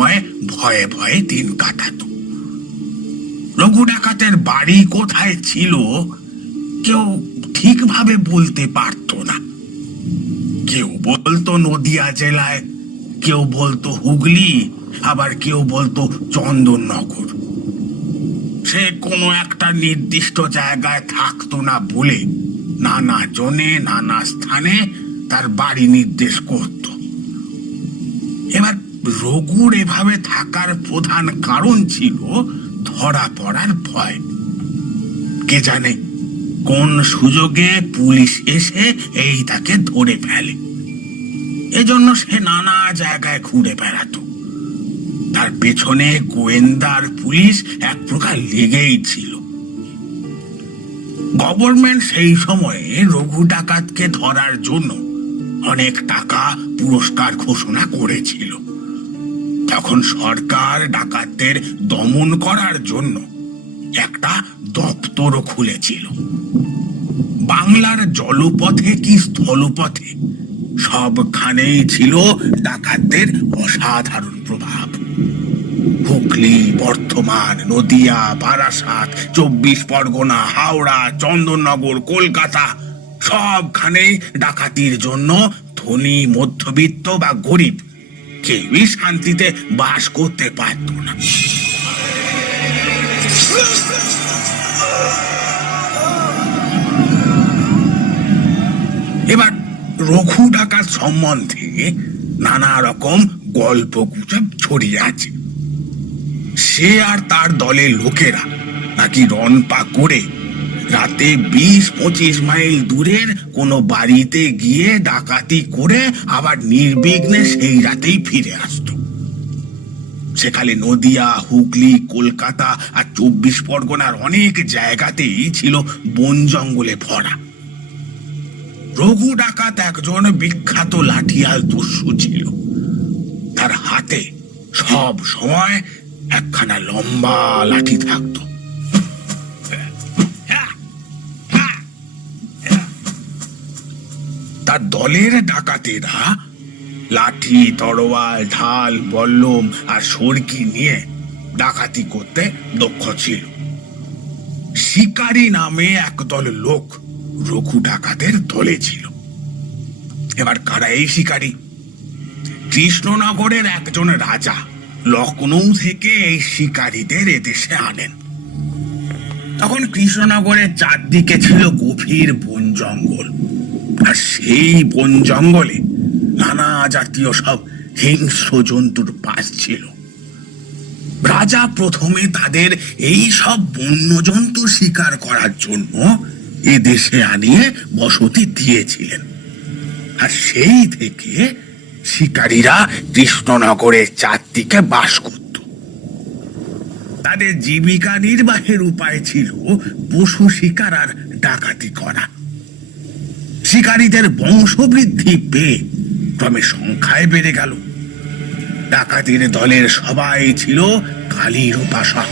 সময় ভয়ে ভয়ে দিন কাটাতো। রঘু ডাকাতের বাড়ি কোথায় ছিল কেউ ঠিকভাবে বলতে পারতো না। কেউ বলতো নদিয়া জেলায়, কেউ বলতো হুগলি, আবার কেউ বলতো চন্দননগর। সে কোনো একটা নির্দিষ্ট জায়গায় থাকতো না বলে নানা জনে নানা স্থানে তার বাড়ি নির্দেশ করত। এবার রঘুর এভাবে থাকার প্রধান কারণ ছিল ধরা পড়ার ভয়। কে জানে কোন সুযোগে পুলিশ এসে এই তাকে ধরে ফেলে। এজন্য সে নানা জায়গায় ঘুরে বেড়াতো। তার পেছনে গোয়েন্দার পুলিশ এক প্রকার লেগেই ছিল। গভর্নমেন্ট সেই সময়ে রঘু ডাকাতকে ধরার জন্য অনেক টাকা পুরস্কার ঘোষণা করেছিল। তখন সরকার ডাকাতদের দমন করার জন্য একটা দপ্তরও খুলেছিল। বাংলার জলপথে কি স্থলপথে সবখানেই ছিল ডাকাতদের অসাধারণ প্রভাব। হুগলি, বর্ধমান, নদিয়া, বারাসাত, 24 পরগনা, হাওড়া, চন্দননগর, কলকাতা সবখানেই ডাকাতির জন্য ধনী, মধ্যবিত্ত বা গরিব কেউই শান্তিতে বাস করতে পারত না। এবার রঘু ডাকাত সম্বন্ধে নানা রকম গল্প গুজব ছড়িয়ে আছে। সে আর তার দলের লোকেরা নাকি রনপা করে রাতে 20-25 মাইল দূরের কোনো বাড়িতে গিয়ে ডাকাতি করে আবার নির্বিঘ্নে সেই রাতেই ফিরে আসতো। সেখানে নদিয়া, হুগলি, কলকাতা আর 24 পরগনার অনেক জায়গাতেই ছিল বন জঙ্গলে ভরা। রঘু ডাকাত একজন বিখ্যাত লাঠিয়াল দস্যু ছিল। তার হাতে সব সময় একখানা লম্বা লাঠি থাকতো। তার দলের ডাকাতেরা লাঠি, তরোয়াল, ঢাল, বল্লম আর সরকি নিয়ে ডাকাতি করতে দক্ষ ছিল। শিকারী নামে একদল লোক রঘু ডাকাতের দলে ছিল। এবার কারা এই শিকারী? কৃষ্ণনগরের একজন রাজা লখনৌ থেকে এই শিকারীদের এদেশে আনেন। তখন কৃষ্ণনগরের চারদিকে ছিল গভীর বন জঙ্গল, আর সেই বন জঙ্গলে নানা জাতীয় সব হিংস্র জন্তুর বাস ছিল। রাজা প্রথমে তাদের এই সব বন্য জন্তু শিকার করার জন্য এদেশে আনিয়ে বসতি দিয়েছিলেন, আর সেই থেকে শিকারীরা কৃষ্ণনগরের চারদিকে বাস করত। তাদের জীবিকা নির্বাহের উপায় ছিল পশু শিকার আর ডাকাতি করা। শিকারীদের বংশবৃদ্ধি পেয়ে ক্রমে সংখ্যায় বেড়ে গেল। ডাকাতির দলের সবাই ছিল কালীর উপাসক।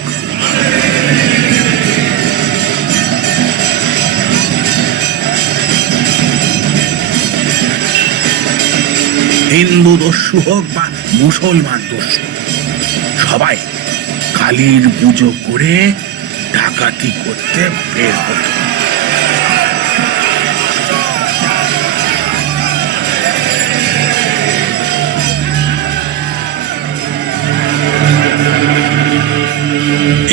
হিন্দু দস্যু হোক বা মুসলমান দস্যু, সবাই কালীর পুজো করে ডাকাতি করতে বের হতো।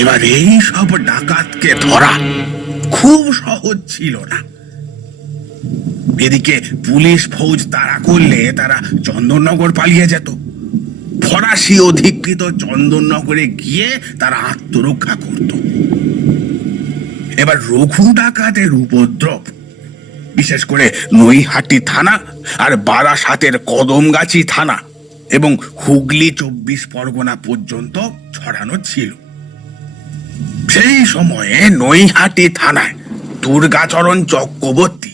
এবার এই সব ডাকাতকে ধরা খুব সহজ ছিল না। এদিকে পুলিশ ফৌজ তাড়া করলে তারা চন্দননগর পালিয়ে যেত। ফরাসি অধিকৃত চন্দননগরে গিয়ে তারা আত্মরক্ষা করত। এবার রঘু ডাকাতের উপদ্রব বিশেষ করে নৈহাটি থানা আর বারাসাতের কদমগাছি থানা এবং হুগলি 24 পরগনা পর্যন্ত ছড়ানো ছিল। সেই সময়ে নৈহাটি থানায় দুর্গাচরণ চক্রবর্তী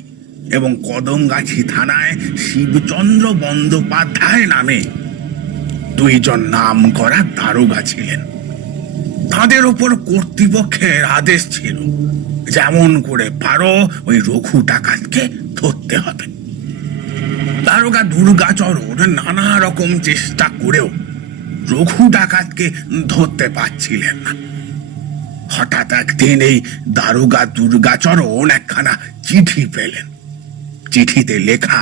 এবং কদমগাছি থানায় শিবচন্দ্র বন্দ্যোপাধ্যায় নামে দুইজন নাম করা দারোগা ছিলেন। তাদের উপর কর্তৃপক্ষের আদেশ ছিল যেমন করে পারো ওই রঘু ডাকাতকে ধরতে হবে। দারোগা দুর্গাচরণ নানা রকম চেষ্টা করেও রঘু ডাকাতকে ধরতে পারছিলেন না। হঠাৎ একদিন এই দারোগা দুর্গাচরণ একখানা চিঠি পেলেন। চিঠিতে লেখা,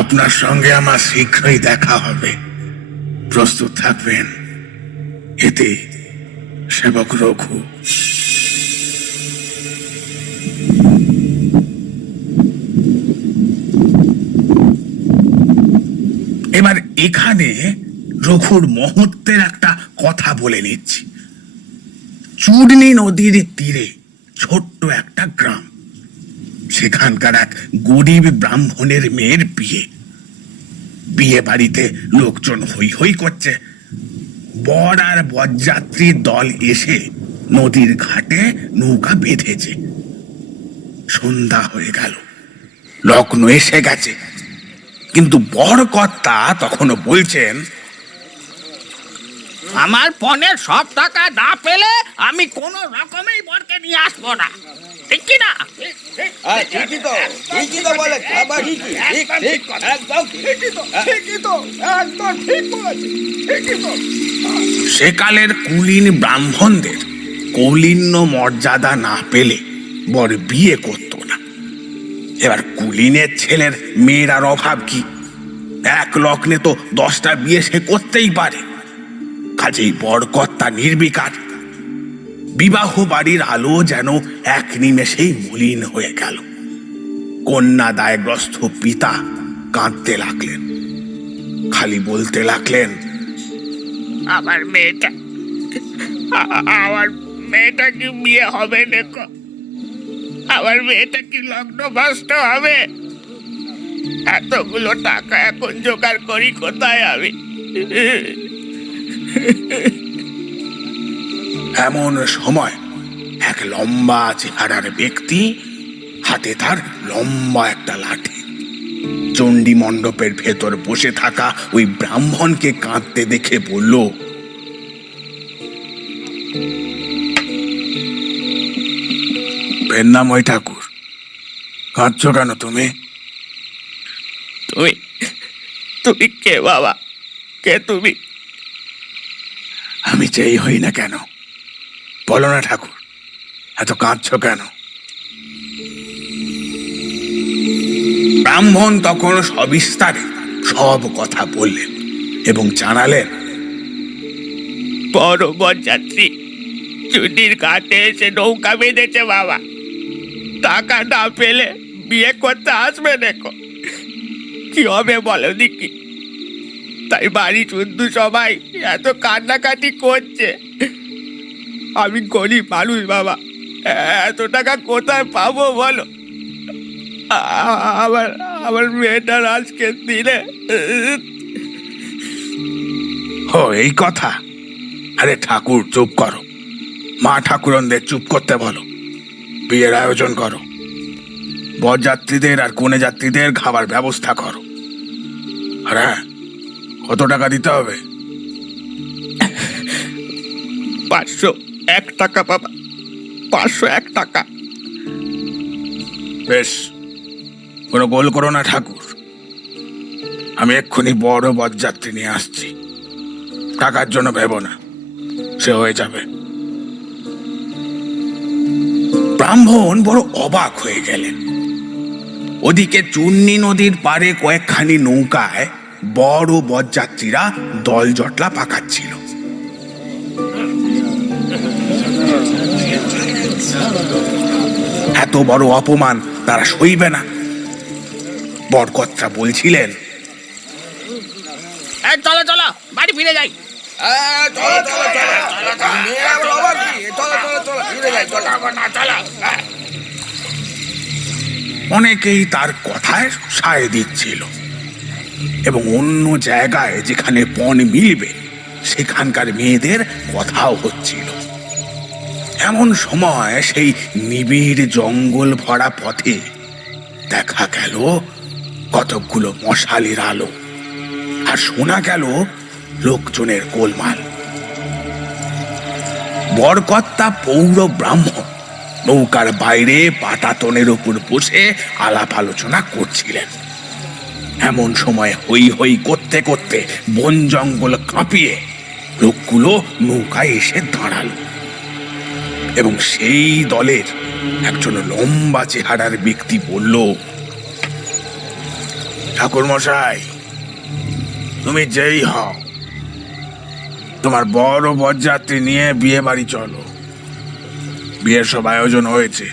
আপনার সঙ্গে আমার শীঘ্রই দেখা হবে, প্রস্তুত থাকবেন। এতে সেবক রঘু। এবার এখানে রঘুর মহত্বের একটা কথা বলে নিচ্ছি। চূর্ণী নদীর তীরে ছোট্ট একটা গ্রাম, সেখানকার এক গরিব ব্রাহ্মণের মেয়ের বিয়ে। বিয়ে বাড়িতে লোকজন হই হই করছে। বর আর বরযাত্রীর দল এসে নদীর ঘাটে নৌকা বেঁধেছে। সন্ধ্যা হয়ে গেল, লগ্ন এসে গেছে, কিন্তু বরকর্তা তখনও বলছেন, আমার পনের সব টাকা না পেলে আমি কোনো রকমেই বরকে নিয়ে আসবো না, ঠিক কি না? ঠিকই তো বলে, একদম ঠিক বলেছে, ঠিকই তো। সেকালের কুলীন ব্রাহ্মণদের কৌলিন্য মর্যাদা না পেলে বর বিয়ে করত না। এবার কুলীনের ছেলের মেয়েরার অভাব কি? এক লগ্নে তো 10টা বিয়ে সে করতেই পারে। কাজেই বরকর্তা নির্বিকার। বিবাহ বাড়ির আলো যেন এক নিমেষেই মলিন হয়ে গেল। কন্যা দায়গ্রস্ত পিতা কাঁদতে লাগলেন, খালি বলতে লাগলেন, আমার মেয়েটা কি বিয়ে হবে দেখো, আমার মেয়েটা কি লগ্ন ভ্রষ্ট হবে? এতগুলো টাকা এখন জোগাড় করি কোথায় আমি? এমন সময় এক লম্বা চেহারার ব্যক্তি, হাতে তার লম্বা একটা লাঠি, চণ্ডী মণ্ডপের ভেতর বসে থাকা ওই ব্রাহ্মণকে কাঁদতে দেখে বলল, বেন্নাময় ঠাকুর, কাঁদছ কেন তুমি? তুমি কে বাবা? কে তুমি? আমি যেই হই না কেন, বলো না ঠাকুর, এত কাঁদছ কেন? ব্রাহ্মণ তখন সবিস্তারে সব কথা বললেন এবং জানালেন, বড় বরযাত্রী চুটির ঘাটে এসে নৌকা বেঁধেছে বাবা। টাকা না পেলে বিয়ে করতে আসবে দেখো, কি হবে বলো দেখি? তাই বাড়ি শুদ্ধ সবাই এত কান্নাকাটি করছে। আমি গরিব মানুষ বাবা, এত টাকা কোথায় পাবো বলো? আমার মেয়েটার আজকে দিনে। ও এই কথা? আরে ঠাকুর চুপ করো, মা ঠাকুরনদের চুপ করতে বলো, বিয়ের আয়োজন করো, বরযাত্রীদের আর কনে যাত্রীদের খাবার ব্যবস্থা করো। আর হ্যাঁ, কত টাকা দিতে হবে? 501 টাকা বাবা, 501 টাকা। বেশ, কোনো গোল করো না ঠাকুর, আমি এক্ষুনি বড় বরযাত্রী নিয়ে আসছি। টাকার জন্য ভেবো না, সে হয়ে যাবে। ব্রাহ্মণ বড় অবাক হয়ে গেলেন। ওদিকে চূর্ণী নদীর পারে কয়েকখানি নৌকায় বড় বরযাত্রীরা দল জটলা পাকাচ্ছিল। এত বড় অপমান তারা সইবে না। বরকর্তা বলছিলেন, চলো চলো বাড়ি ফিরে যাই। অনেকেই তার কথায় সায় দিচ্ছিল এবং অন্য জায়গায় যেখানে পণ মিলবে সেখানকার মেয়েদের কথাও হচ্ছিল। এমন সময় সেই নিবিড় জঙ্গল ভরা পথে দেখা গেল কতকগুলো মশালের আলো, আর শোনা গেল লোকজনের গোলমাল। বরকর্তা পৌর ব্রাহ্মণ নৌকার বাইরে পাটাতনের উপর বসে আলাপ আলোচনা করছিলেন। এমন সময় হই হই করতে করতে বন জঙ্গল কাঁপিয়ে লোকগুলো নৌকায় এসে দাঁড়ালো এবং সেই দলের একজন লম্বা চেহারার ব্যক্তি বলল, ঠাকুর মশাই, তুমি যেই হও, তোমার বড় বরযাত্রী নিয়ে বিয়ে বাড়ি চলো, বিয়ের সব আয়োজন হয়েছে।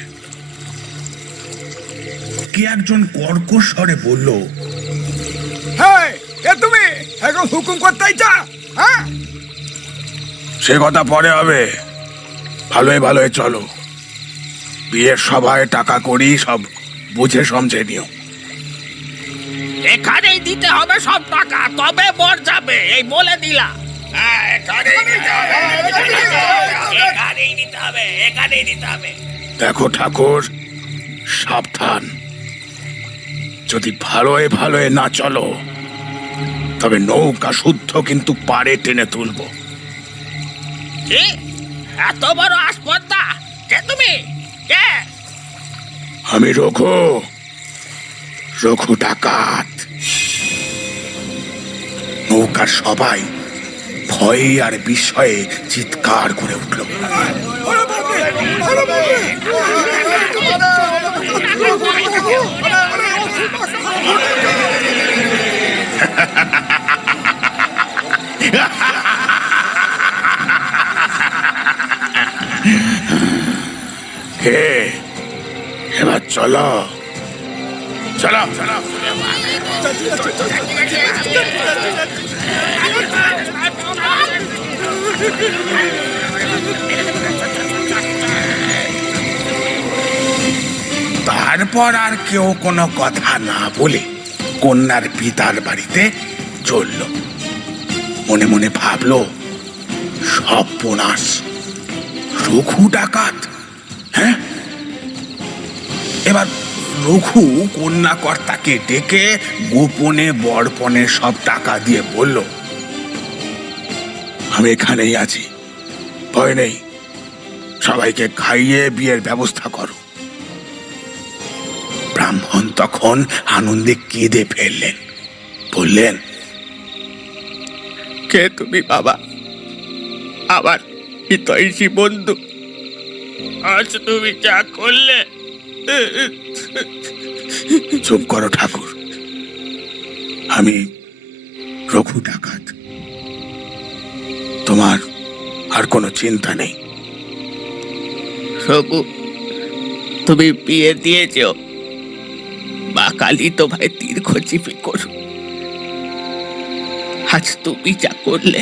কে একজন কর্কশ স্বরে বলল, হ্যাঁ, কে তুমি এখন হুকুম করতে আইছা? হ্যাঁ, সে কথা পরে হবে, ভালোই ভালোই চলো, বিয়ের সভায় টাকা করি সব বুঝে সমঝে নিও। এখানেই দিতে হবে সব টাকা, তবে বর যাবে, এই বলে দিলাম। এখানেই দিতে হবে। দেখো ঠাকুর, সাবধান, যদি ভালোয় ভালোয় না চলো তবে নৌকা শুদ্ধ কিন্তু পাড়ে টেনে তুলবো। কি এত বড় আসপর্দা? কে তুমি? কে? আমি রঘু, রঘু ডাকাত। নৌকার সবাই ভয়ে আর বিস্ময়ে চিৎকার করে উঠল। হে, এবার চলো চলো চলো। তারপর আর কেউ কোনো কথা না বলে কন্যার পিতার বাড়িতে চলল। মনে মনে ভাবলো, সর্বনাশ, রঘু ডাকাত। হ্যাঁ, এবার রঘু কন্যাকর্তাকে ডেকে গোপনে বরপণে সব টাকা দিয়ে বলল, আমি এখানেই আছি, ভয় নেই, সবাইকে খাইয়ে বিয়ের ব্যবস্থা করো। ব্রাহ্মণ তখন আনন্দে কেঁদে ফেললেন, বললেন, কে তুমি বাবা? আমার হিতৈষী বন্ধু, আজ তুমি যা করলে। চুপ করো ঠাকুর, আমি রঘু ডাকাত, তোমার আর কোনো চিন্তা নেই। রঘু, তুমি বিয়ে দিয়েছো, মা কালী তোমায় দীর্ঘজীবী করুন। আজ তুমি যা করলে,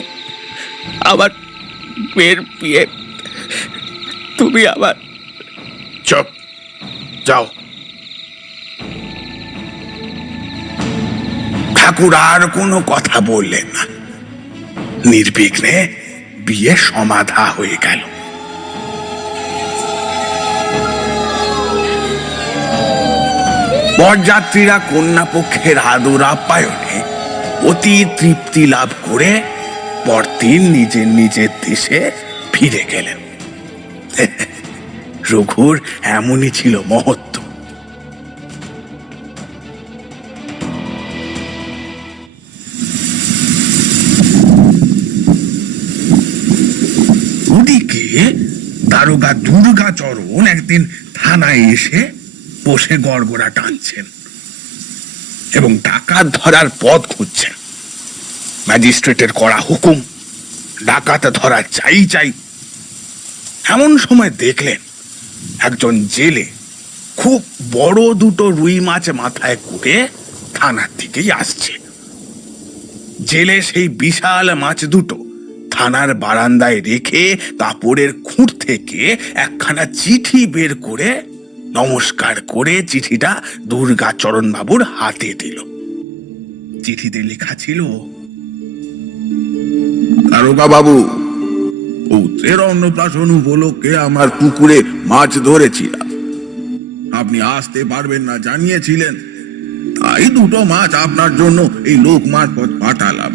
আমার মেয়ের বিয়ে তুমি আবার। চুপ, যাও। ঠাকুর আর কোনো কথা বললেন না, নির্বিঘ্নে বিয়ে সমাধা হয়ে গেল। বরযাত্রীরা কন্যাপক্ষের আদর আপ্যায়নে অতি তৃপ্তি লাভ করে পরদিন নিজের নিজের দেশে ফিরে গেলেন। রঘুর এমনই ছিল মহত্ব। ওদিকে দারোগা দুর্গাচরণ একদিন থানায় এসে বসে গড়গড়া টানছেন এবং ডাকাত ধরার পথ খুঁজছেন। ম্যাজিস্ট্রেটের কড়া হুকুম, ডাকাত ধরা চাই চাই। এমন সময় দেখলেন একজন জেলে খুব বড় দুটো রুই মাছ মাথায় করে থানার দিকেই আসছে। জেলে সেই বিশাল মাছ দুটো থানার বারান্দায় রেখে কাপড়ের খুঁট থেকে একখানা চিঠি বের করে নমস্কার করে চিঠিটা দুর্গাচরণ বাবুর হাতে দিল। চিঠিতে লেখা ছিল, দারোগা বাবু, পুত্রের অন্নপ্রাশন উপলক্ষে আমার পুকুরে মাছ ধরেছিলাম, আপনি আসতে পারবেন না জানিয়েছিলেন, তাই দুটো মাছ আপনার জন্য এই লোক মারফত পাঠালাম।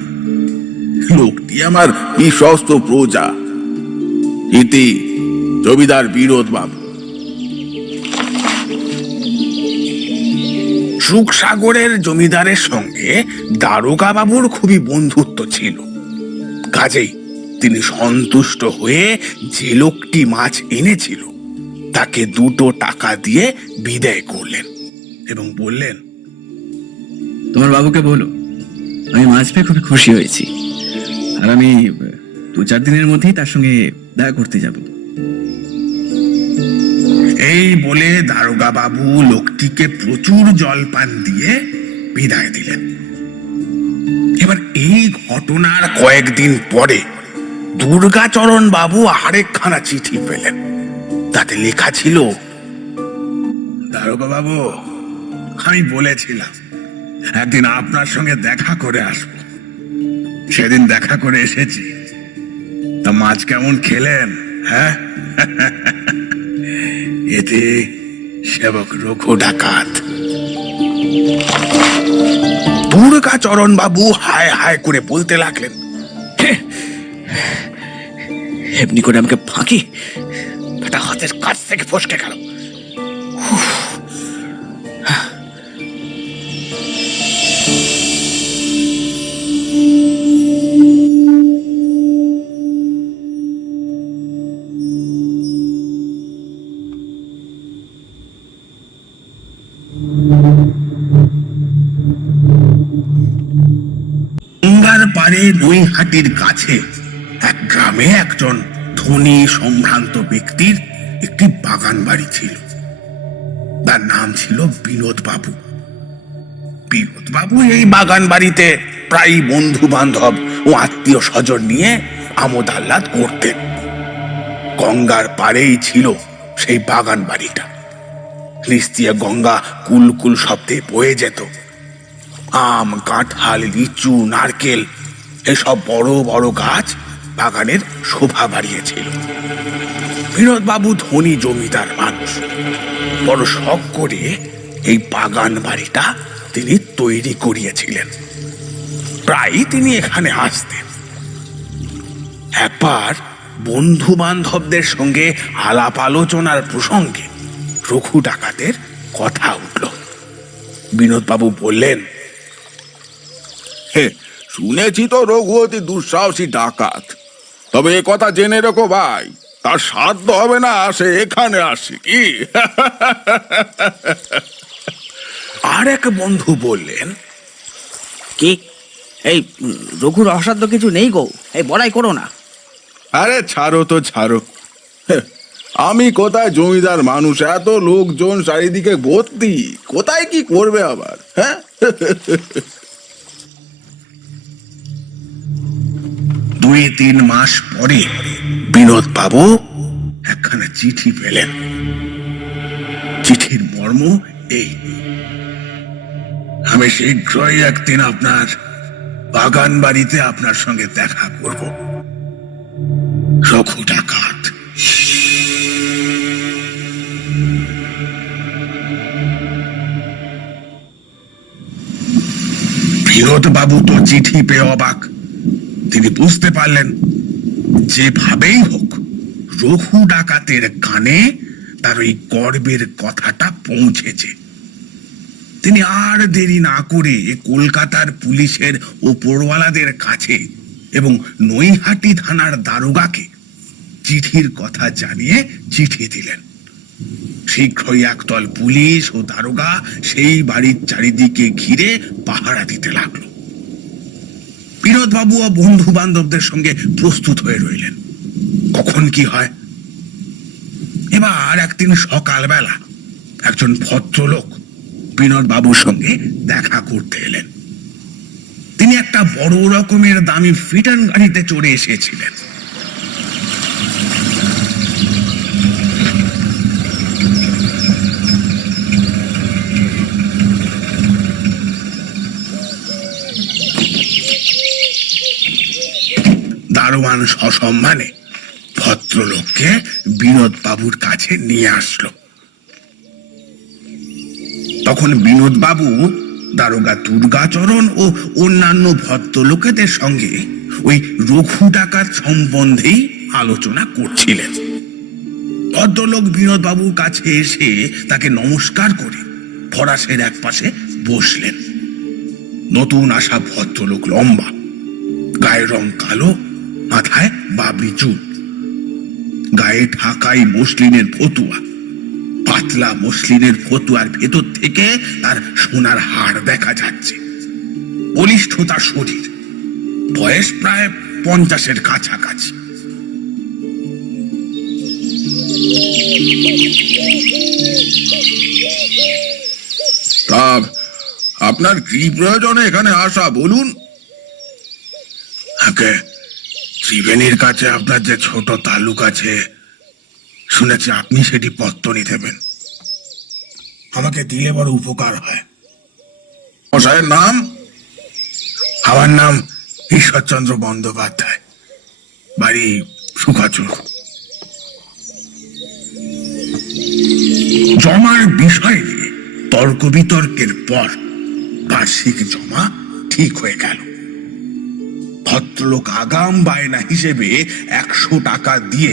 লোকটি আমার বিশ্বস্ত প্রজা, ইতি জমিদার বিরোধ বাবু। সুখসাগরের জমিদারের সঙ্গে দারোগা বাবুর খুবই বন্ধুত্ব ছিল। কাজেই তিনি সন্তুষ্ট হয়ে যে লোকটি মাছ এনেছিল তাকে 2 টাকা দিয়ে বিদায় করলেন এবং বললেন, তোমার বাবুকে বলো আমি মাছ পেয়ে খুবই খুশি হয়েছি, আর আমি 2-4 দিনের মধ্যেই তার সঙ্গে দেখা করতে যাব। এই বলে দারোগা বাবু লোকটিকে প্রচুর জলপান দিয়ে বিদায় দিলেন। এবার এই ঘটনার কয়েকদিন পরে দুর্গাচরণ বাবু আরেকখানা চিঠি পেলেন। তাতে লেখা ছিল, দারোগা বাবু, আমি বলেছিলাম একদিন আপনার সঙ্গে দেখা করে আসব, সেদিন দেখা করে এসেছি। তা মাছ কেমন খেলেন? হ্যাঁ, এতে সেবক রঘু ডাকাত। দুর্গাচরণ বাবু হায় হায় করে বলতে লাগলেন, এমনি করে আমাকে ফাঁকি একটা হাতের কাছ থেকে ফসকে গেল। গঙ্গার পাড়ে নৈহাটির কাছে এক গ্রামে একজন ধনী সম্ভ্রান্ত ব্যক্তির একটি বাগান বাড়ি ছিল। তার নাম ছিল বিনোদ বাবু। বিনোদ বাবু এই বাগান বাড়িতে প্রায় বন্ধু বান্ধব ও আত্মীয় স্বজন নিয়ে আমোদ আহ্লাদ করতেন। গঙ্গার পাড়েই ছিল সেই বাগান বাড়িটা। নিচ দিয়ে গঙ্গা কুলকুল শব্দে বয়ে যেত। আম, কাঁঠাল, লিচু, নারকেল এসব বড় বড় গাছ বাগানের শোভা বাড়িয়েছিল। বিনোদ বাবু ধনী জমিদার মানুষ, বড় শখ করে এই বাগান বাড়িটা তিনি তৈরি করিয়েছিলেন। প্রায় তিনি এখানে আসতেন। একবার বন্ধু বান্ধবদের সঙ্গে আলাপ আলোচনার প্রসঙ্গে রঘু ডাকাতের কথা উঠল। বিনোদ বাবু বললেন, শুনেছি তো রঘু অতি দুঃসাহসী ডাকাত, তবে এ কথা জেনে রেখো ভাই, তার সাধ্য হবে না সে এখানে আসে কি। আর এক বন্ধু বললেন, কি এই রঘুর অসাধ্য কিছু নেই গো, এই বড়াই করো না। আরে ছাড়ো তো ছাড়ো, আমি কোথায় জমিদার মানুষ, এত লোকজন চারিদিকে ভর্তি, কোথায় কি করবে আবার, হ্যাঁ। 2-3 মাস পরে বিনোদ বাবু একখানা চিঠি পেলেন। চিঠির মর্ম এই, আমি শীঘ্রই একদিন আপনার বাগান বাড়িতে আপনার সঙ্গে দেখা করব। রঘু ডাকাত। বিনোদ বাবু তো চিঠি পেয়ে অবাক। তিনি বুঝতে পারলেন যেভাবেই হোক রঘু ডাকাতের কানে তার ওই গর্বের কথাটা পৌঁছেছে। তিনি আর দেরি না করে কলকাতার পুলিশের ওপরওয়ালাদের কাছে এবং নৈহাটি থানার দারোগাকে চিঠির কথা জানিয়ে চিঠি দিলেন। শীঘ্রই একদল পুলিশ ও দারোগা সেই বাড়ির চারিদিকে ঘিরে পাহারা দিতে লাগলো। বিনোদ বাবু ও বন্ধু বান্ধবদের সঙ্গে প্রস্তুত হয়ে রইলেন, কখন কি হয়। এবার একদিন সকালবেলা একজন ভদ্রলোক বিনোদ বাবুর সঙ্গে দেখা করতে এলেন। তিনি একটা বড় রকমের দামি ফিটান গাড়িতে চড়ে এসেছিলেন। দারোয়ান সসম্মানে ভদ্রলোককে বিনোদ বাবুর কাছে নিয়ে আসলো। তখন বিনোদ বাবু দারোগা দুর্গাচরণ ও অন্যান্য ভদ্রলোকেদের সঙ্গে ওই রঘু ডাকাত সম্বন্ধেই আলোচনা করছিলেন। ভদ্রলোক বিনোদ বাবুর কাছে এসে তাকে নমস্কার করে ফরাসের এক পাশে বসলেন। নতুন আসা ভদ্রলোক, লম্বা, গায়ের রং কালো, মাথায় বাবরি চুল, গায়ে ঢাকাই মসলিনের ফতুয়া, পাতলা মসলিনের ফতুয়ার ভেতর থেকে তার সোনার হাড় দেখা যাচ্ছে। বলিষ্ঠতা শরীর, বয়স প্রায় 50-এর কাছাকাছি। তা আপনার কি প্রয়োজনে এখানে আসা বলুন? আগে ত্রিবেণীর কাছে আপনার যে ছোট তালুক আছে, শুনেছি আপনি সেটি পত্তনি দেবেন। আমাকে দিলে বড় উপকার হয়। মশাইয়ের নাম? আমার নাম ঈশ্বরচন্দ্র বন্দ্যোপাধ্যায়, বাড়ি সুখাচুর। জমার বিষয় নিয়ে তর্ক বিতর্কের পর বার্ষিক জমা ঠিক হয়ে গেল। ভদ্রলোক আগাম বায়না হিসেবে 100 টাকা দিয়ে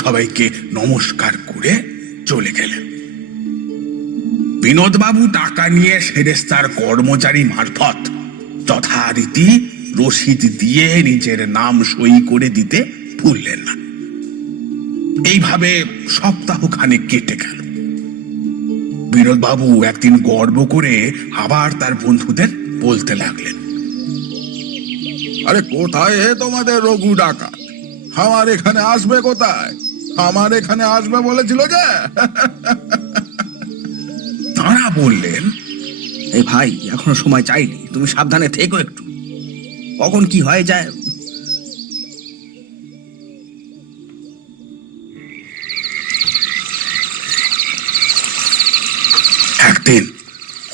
সবাইকে নমস্কার করে চলে গেলেন। বিনোদবাবু টাকা নিয়ে সেরেস্তার কর্মচারী মারফত যথারীতি রসিদ দিয়ে নিজের নাম সই করে দিতে ভুললেন না। এইভাবে সপ্তাহখানেক কেটে গেল। বিনোদবাবু একদিন গর্ব করে আবার তার বন্ধুদের বলতে লাগলেন, আরে কোথায় তোমাদের রঘু ডাকাত? আমার এখানে আসবে কোথায়? আমার এখানে আসবে বলেছিল যে। তাঁরা বললেন, এই ভাই, এখনো সময় চাইনি, তুমি সাবধানে থেকো একটু, কখন কি হয়ে যায়। একদিন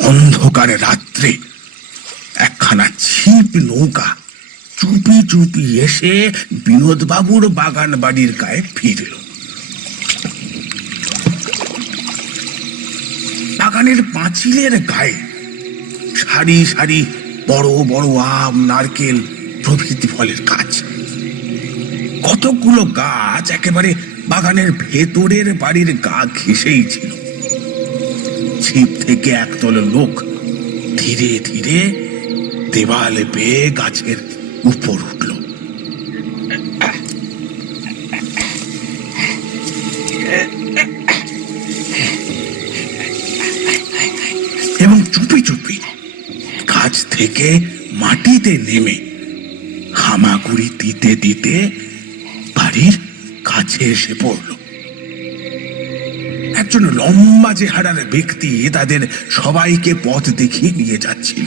অন্ধকারে রাত্রে একখানা ছিপ নৌকা চুপি চুপি এসে বিনোদবাবুর বাগান বাড়ির গায়ে ফিরল। বাগানের পাঁচিলের গায়ে সারি সারি বড় বড় আম, নারকেল প্রভৃতি ফলের গাছ। কতগুলো গাছ একেবারে বাগানের ভেতরের বাড়ির গা ঘেঁষেই ছিল। ছিপ থেকে একদল লোক ধীরে ধীরে দেওয়াল বেয়ে গাছের উপর উঠল। এবং চুপি চুপি গাছ থেকে মাটিতে নেমে হামাগুড়ি দিতে দিতে বাড়ির কাছে এসে পড়ল। একজন লম্বা চেহারার ব্যক্তি তাদের সবাইকে পথ দেখিয়ে নিয়ে যাচ্ছিল।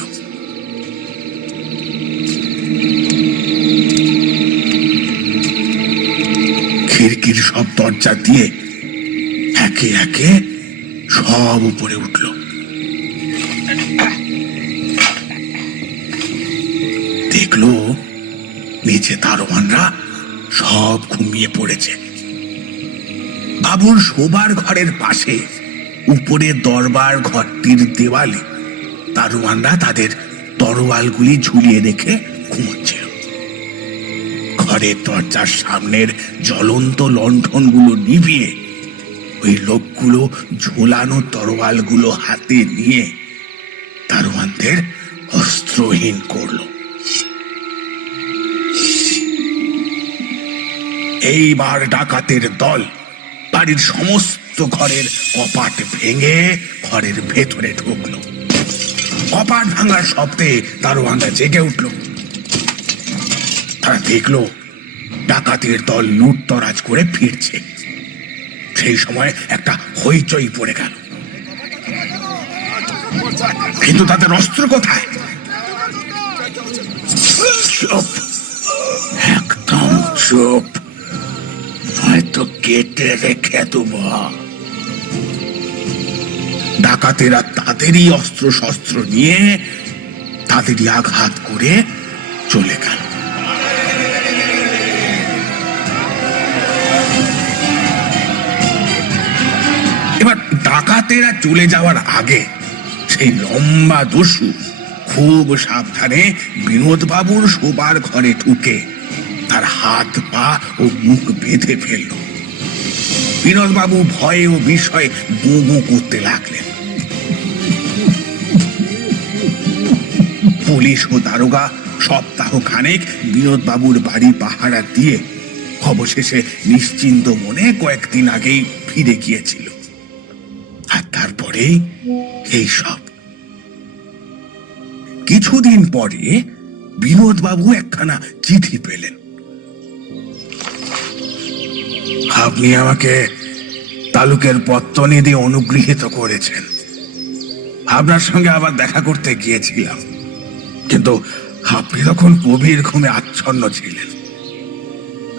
খিড়কির সব দরজা দিয়ে একে একে সব উপরে উঠল। দেখলো নিচে দারোয়ানরা সব ঘুমিয়ে পড়েছে। বাবুর শোবার ঘরের পাশে উপরে দরবার ঘরটির দেওয়ালে দারোয়ানরা তাদের তরোয়ালগুলি ঝুলিয়ে রেখে ঘুমোচ্ছিল। ঘরের দরজার সামনের জ্বলন্ত লণ্ঠনগুলো নিভিয়ে ওই লোকগুলো ঝোলানো তরোয়ালগুলো হাতে নিয়ে দারোয়ানদের অস্ত্রহীন করল। এইবার ডাকাতের দল বাড়ির সমস্ত ঘরের কপাট ভেঙে ঘরের ভেতরে ঢুকলো। কপাট ভাঙার শব্দে দারোয়ানরা জেগে উঠল। তারা দেখলো ডাকাতের দল লুটতরাজ করে ফিরছে। সেই সময় একটা হইচই পড়ে গেল, কিন্তু তাদের অস্ত্র কোথায়? চুপ, একদম চুপ, হয়তো কেটে রেখে দেব। ডাকাতেরা তাদেরই অস্ত্র শস্ত্র নিয়ে তাদেরই আঘাত করে চলে গেল। এবার ডাকাতেরা চলে যাওয়ার আগে সেই লম্বা দস্যু খুব সাবধানে বিনোদবাবুর শোবার ঘরে ঢুকে তার হাত পা ও মুখ বেঁধে ফেলল। বিনোদবাবু ভয়ে ও বিষয়ে গো গো করতে লাগলেন। পুলিশ ও দারোগা সপ্তাহ খানেক বিনোদ বাবুর বাড়ি পাহারা দিয়ে অবশেষে নিশ্চিন্ত মনে কয়েকদিন আগেই ফিরে গিয়েছিল। আর তারপরে এই সব। কিছুদিন পরে বিনোদ বাবু একখানা চিঠি পেলেন। আপনি আমাকে তালুকের পত্তনি দিয়ে অনুগৃহীত করেছেন। আপনার সঙ্গে আবার দেখা করতে গিয়েছিলাম, কিন্তু আপনি তখন গভীর ঘুমে আচ্ছন্ন ছিলেন।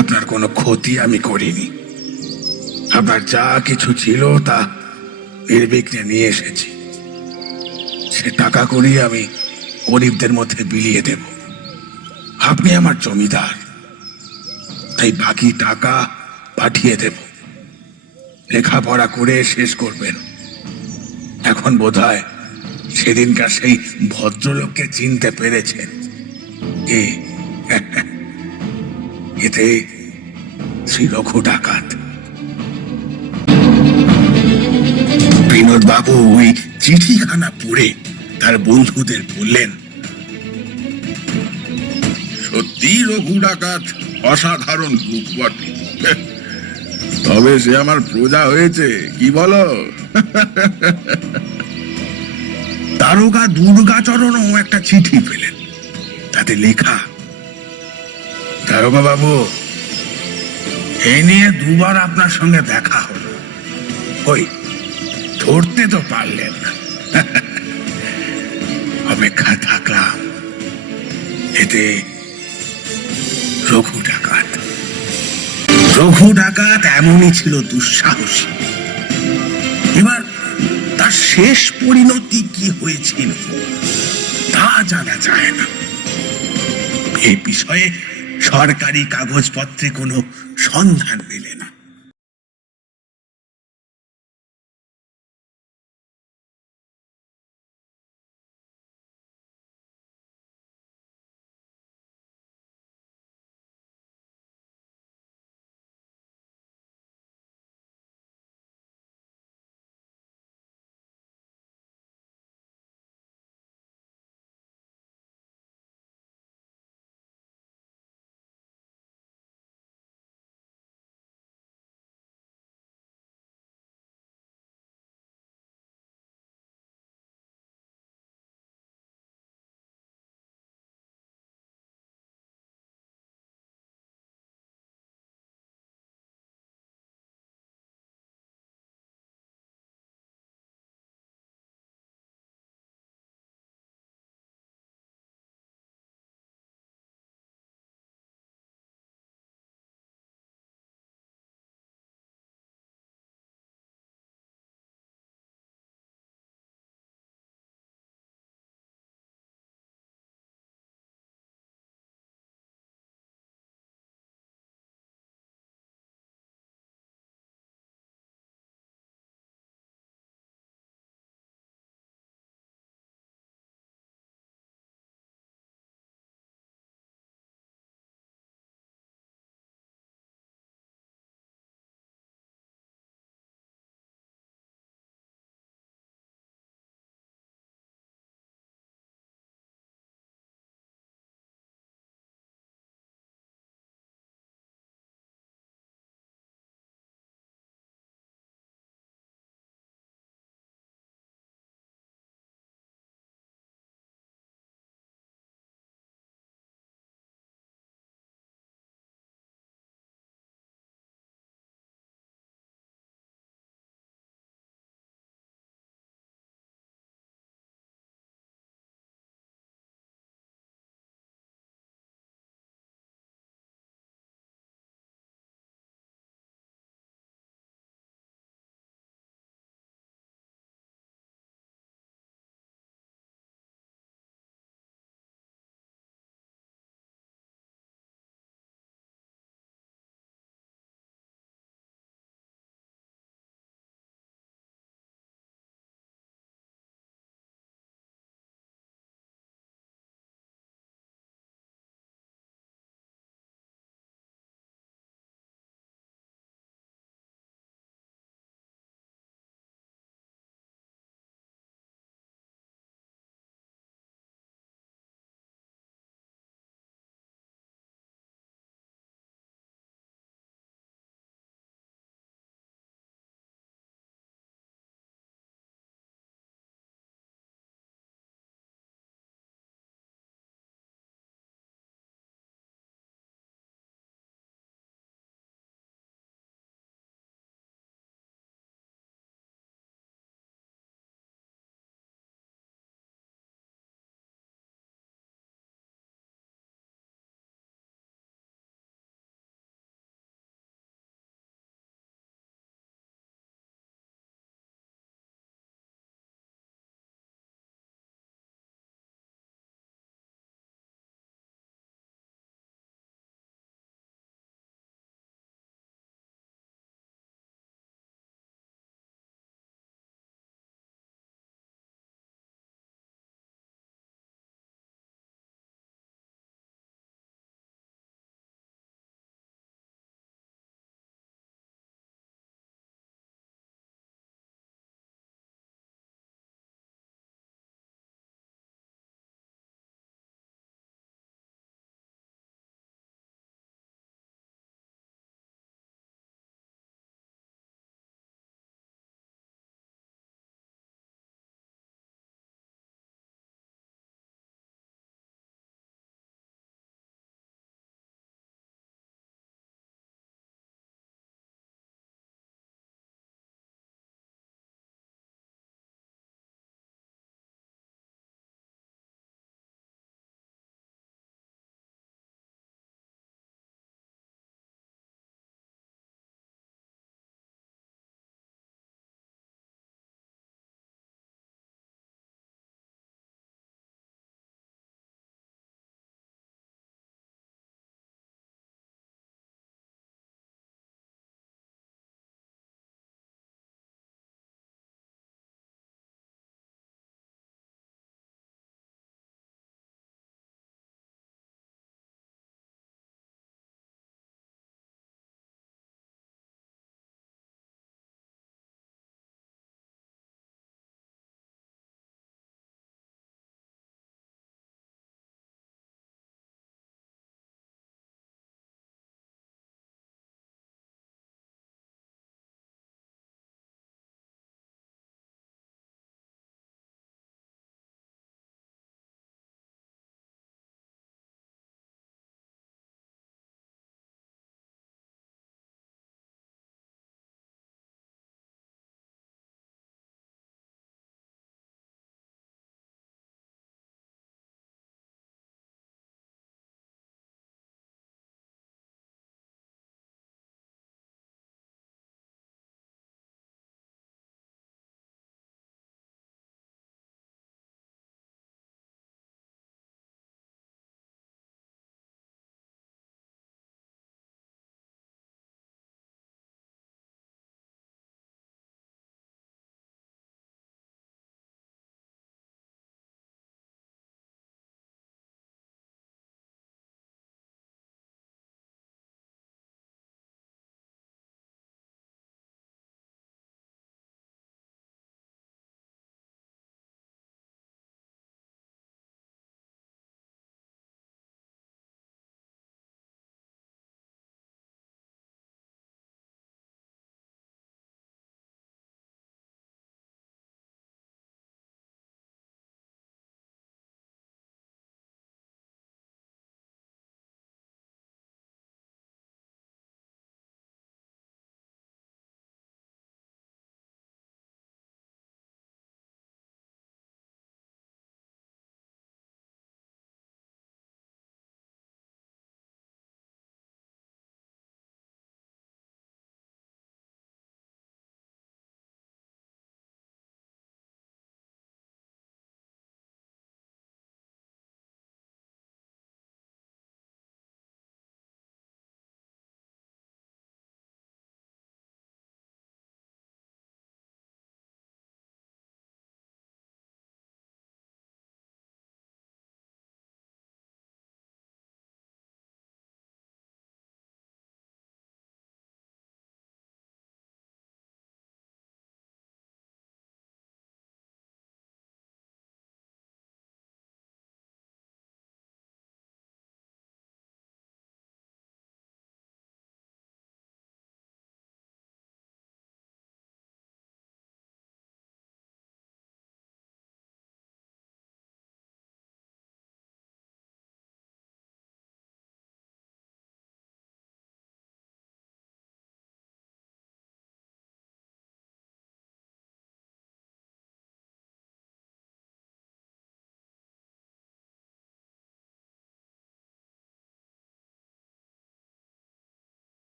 আপনার কোনো ক্ষতি আমি করিনি। আপনার যা কিছু ছিল তা নির্বিঘ্নে নিয়ে এসেছি। সে টাকা করি আমি গরিবদের মধ্যে বিলিয়ে দেব। আপনি আমার জমিদার, তাই বাকি টাকা পাঠিয়ে দেব। লেখাপড়া করে শেষ করবেন। এখন বোধহয় সেদিনকার সেই ভদ্রলোককে চিনতে পেরেছেন। এতে শ্রী রঘু ডাকাত। বিনোদ বাবু ওই চিঠিখানা পড়ে তার বন্ধুদের বললেন, সত্যি রঘু ডাকাত অসাধারণ লোক বটে। তবে সে আমার প্রজা হয়েছে, কি বলো? দারোগা দুর্গাচরণও একটা চিঠি পেলেন। তাতে লেখা, দারোগা বাবু, এই নিয়ে দুবার আপনার সঙ্গে দেখা হলো, ওই ধরতে তো পারলেন না। অপেক্ষা থাকলাম। এতে রঘু ডাকাত। রঘু ডাকাত এমনই ছিল দুঃসাহসী। এবার তার শেষ পরিণতি কি হয়েছিল তা জানা যায় না। এই বিষয়ে সরকারি কাগজপত্রে কোনো সন্ধান মেলে না।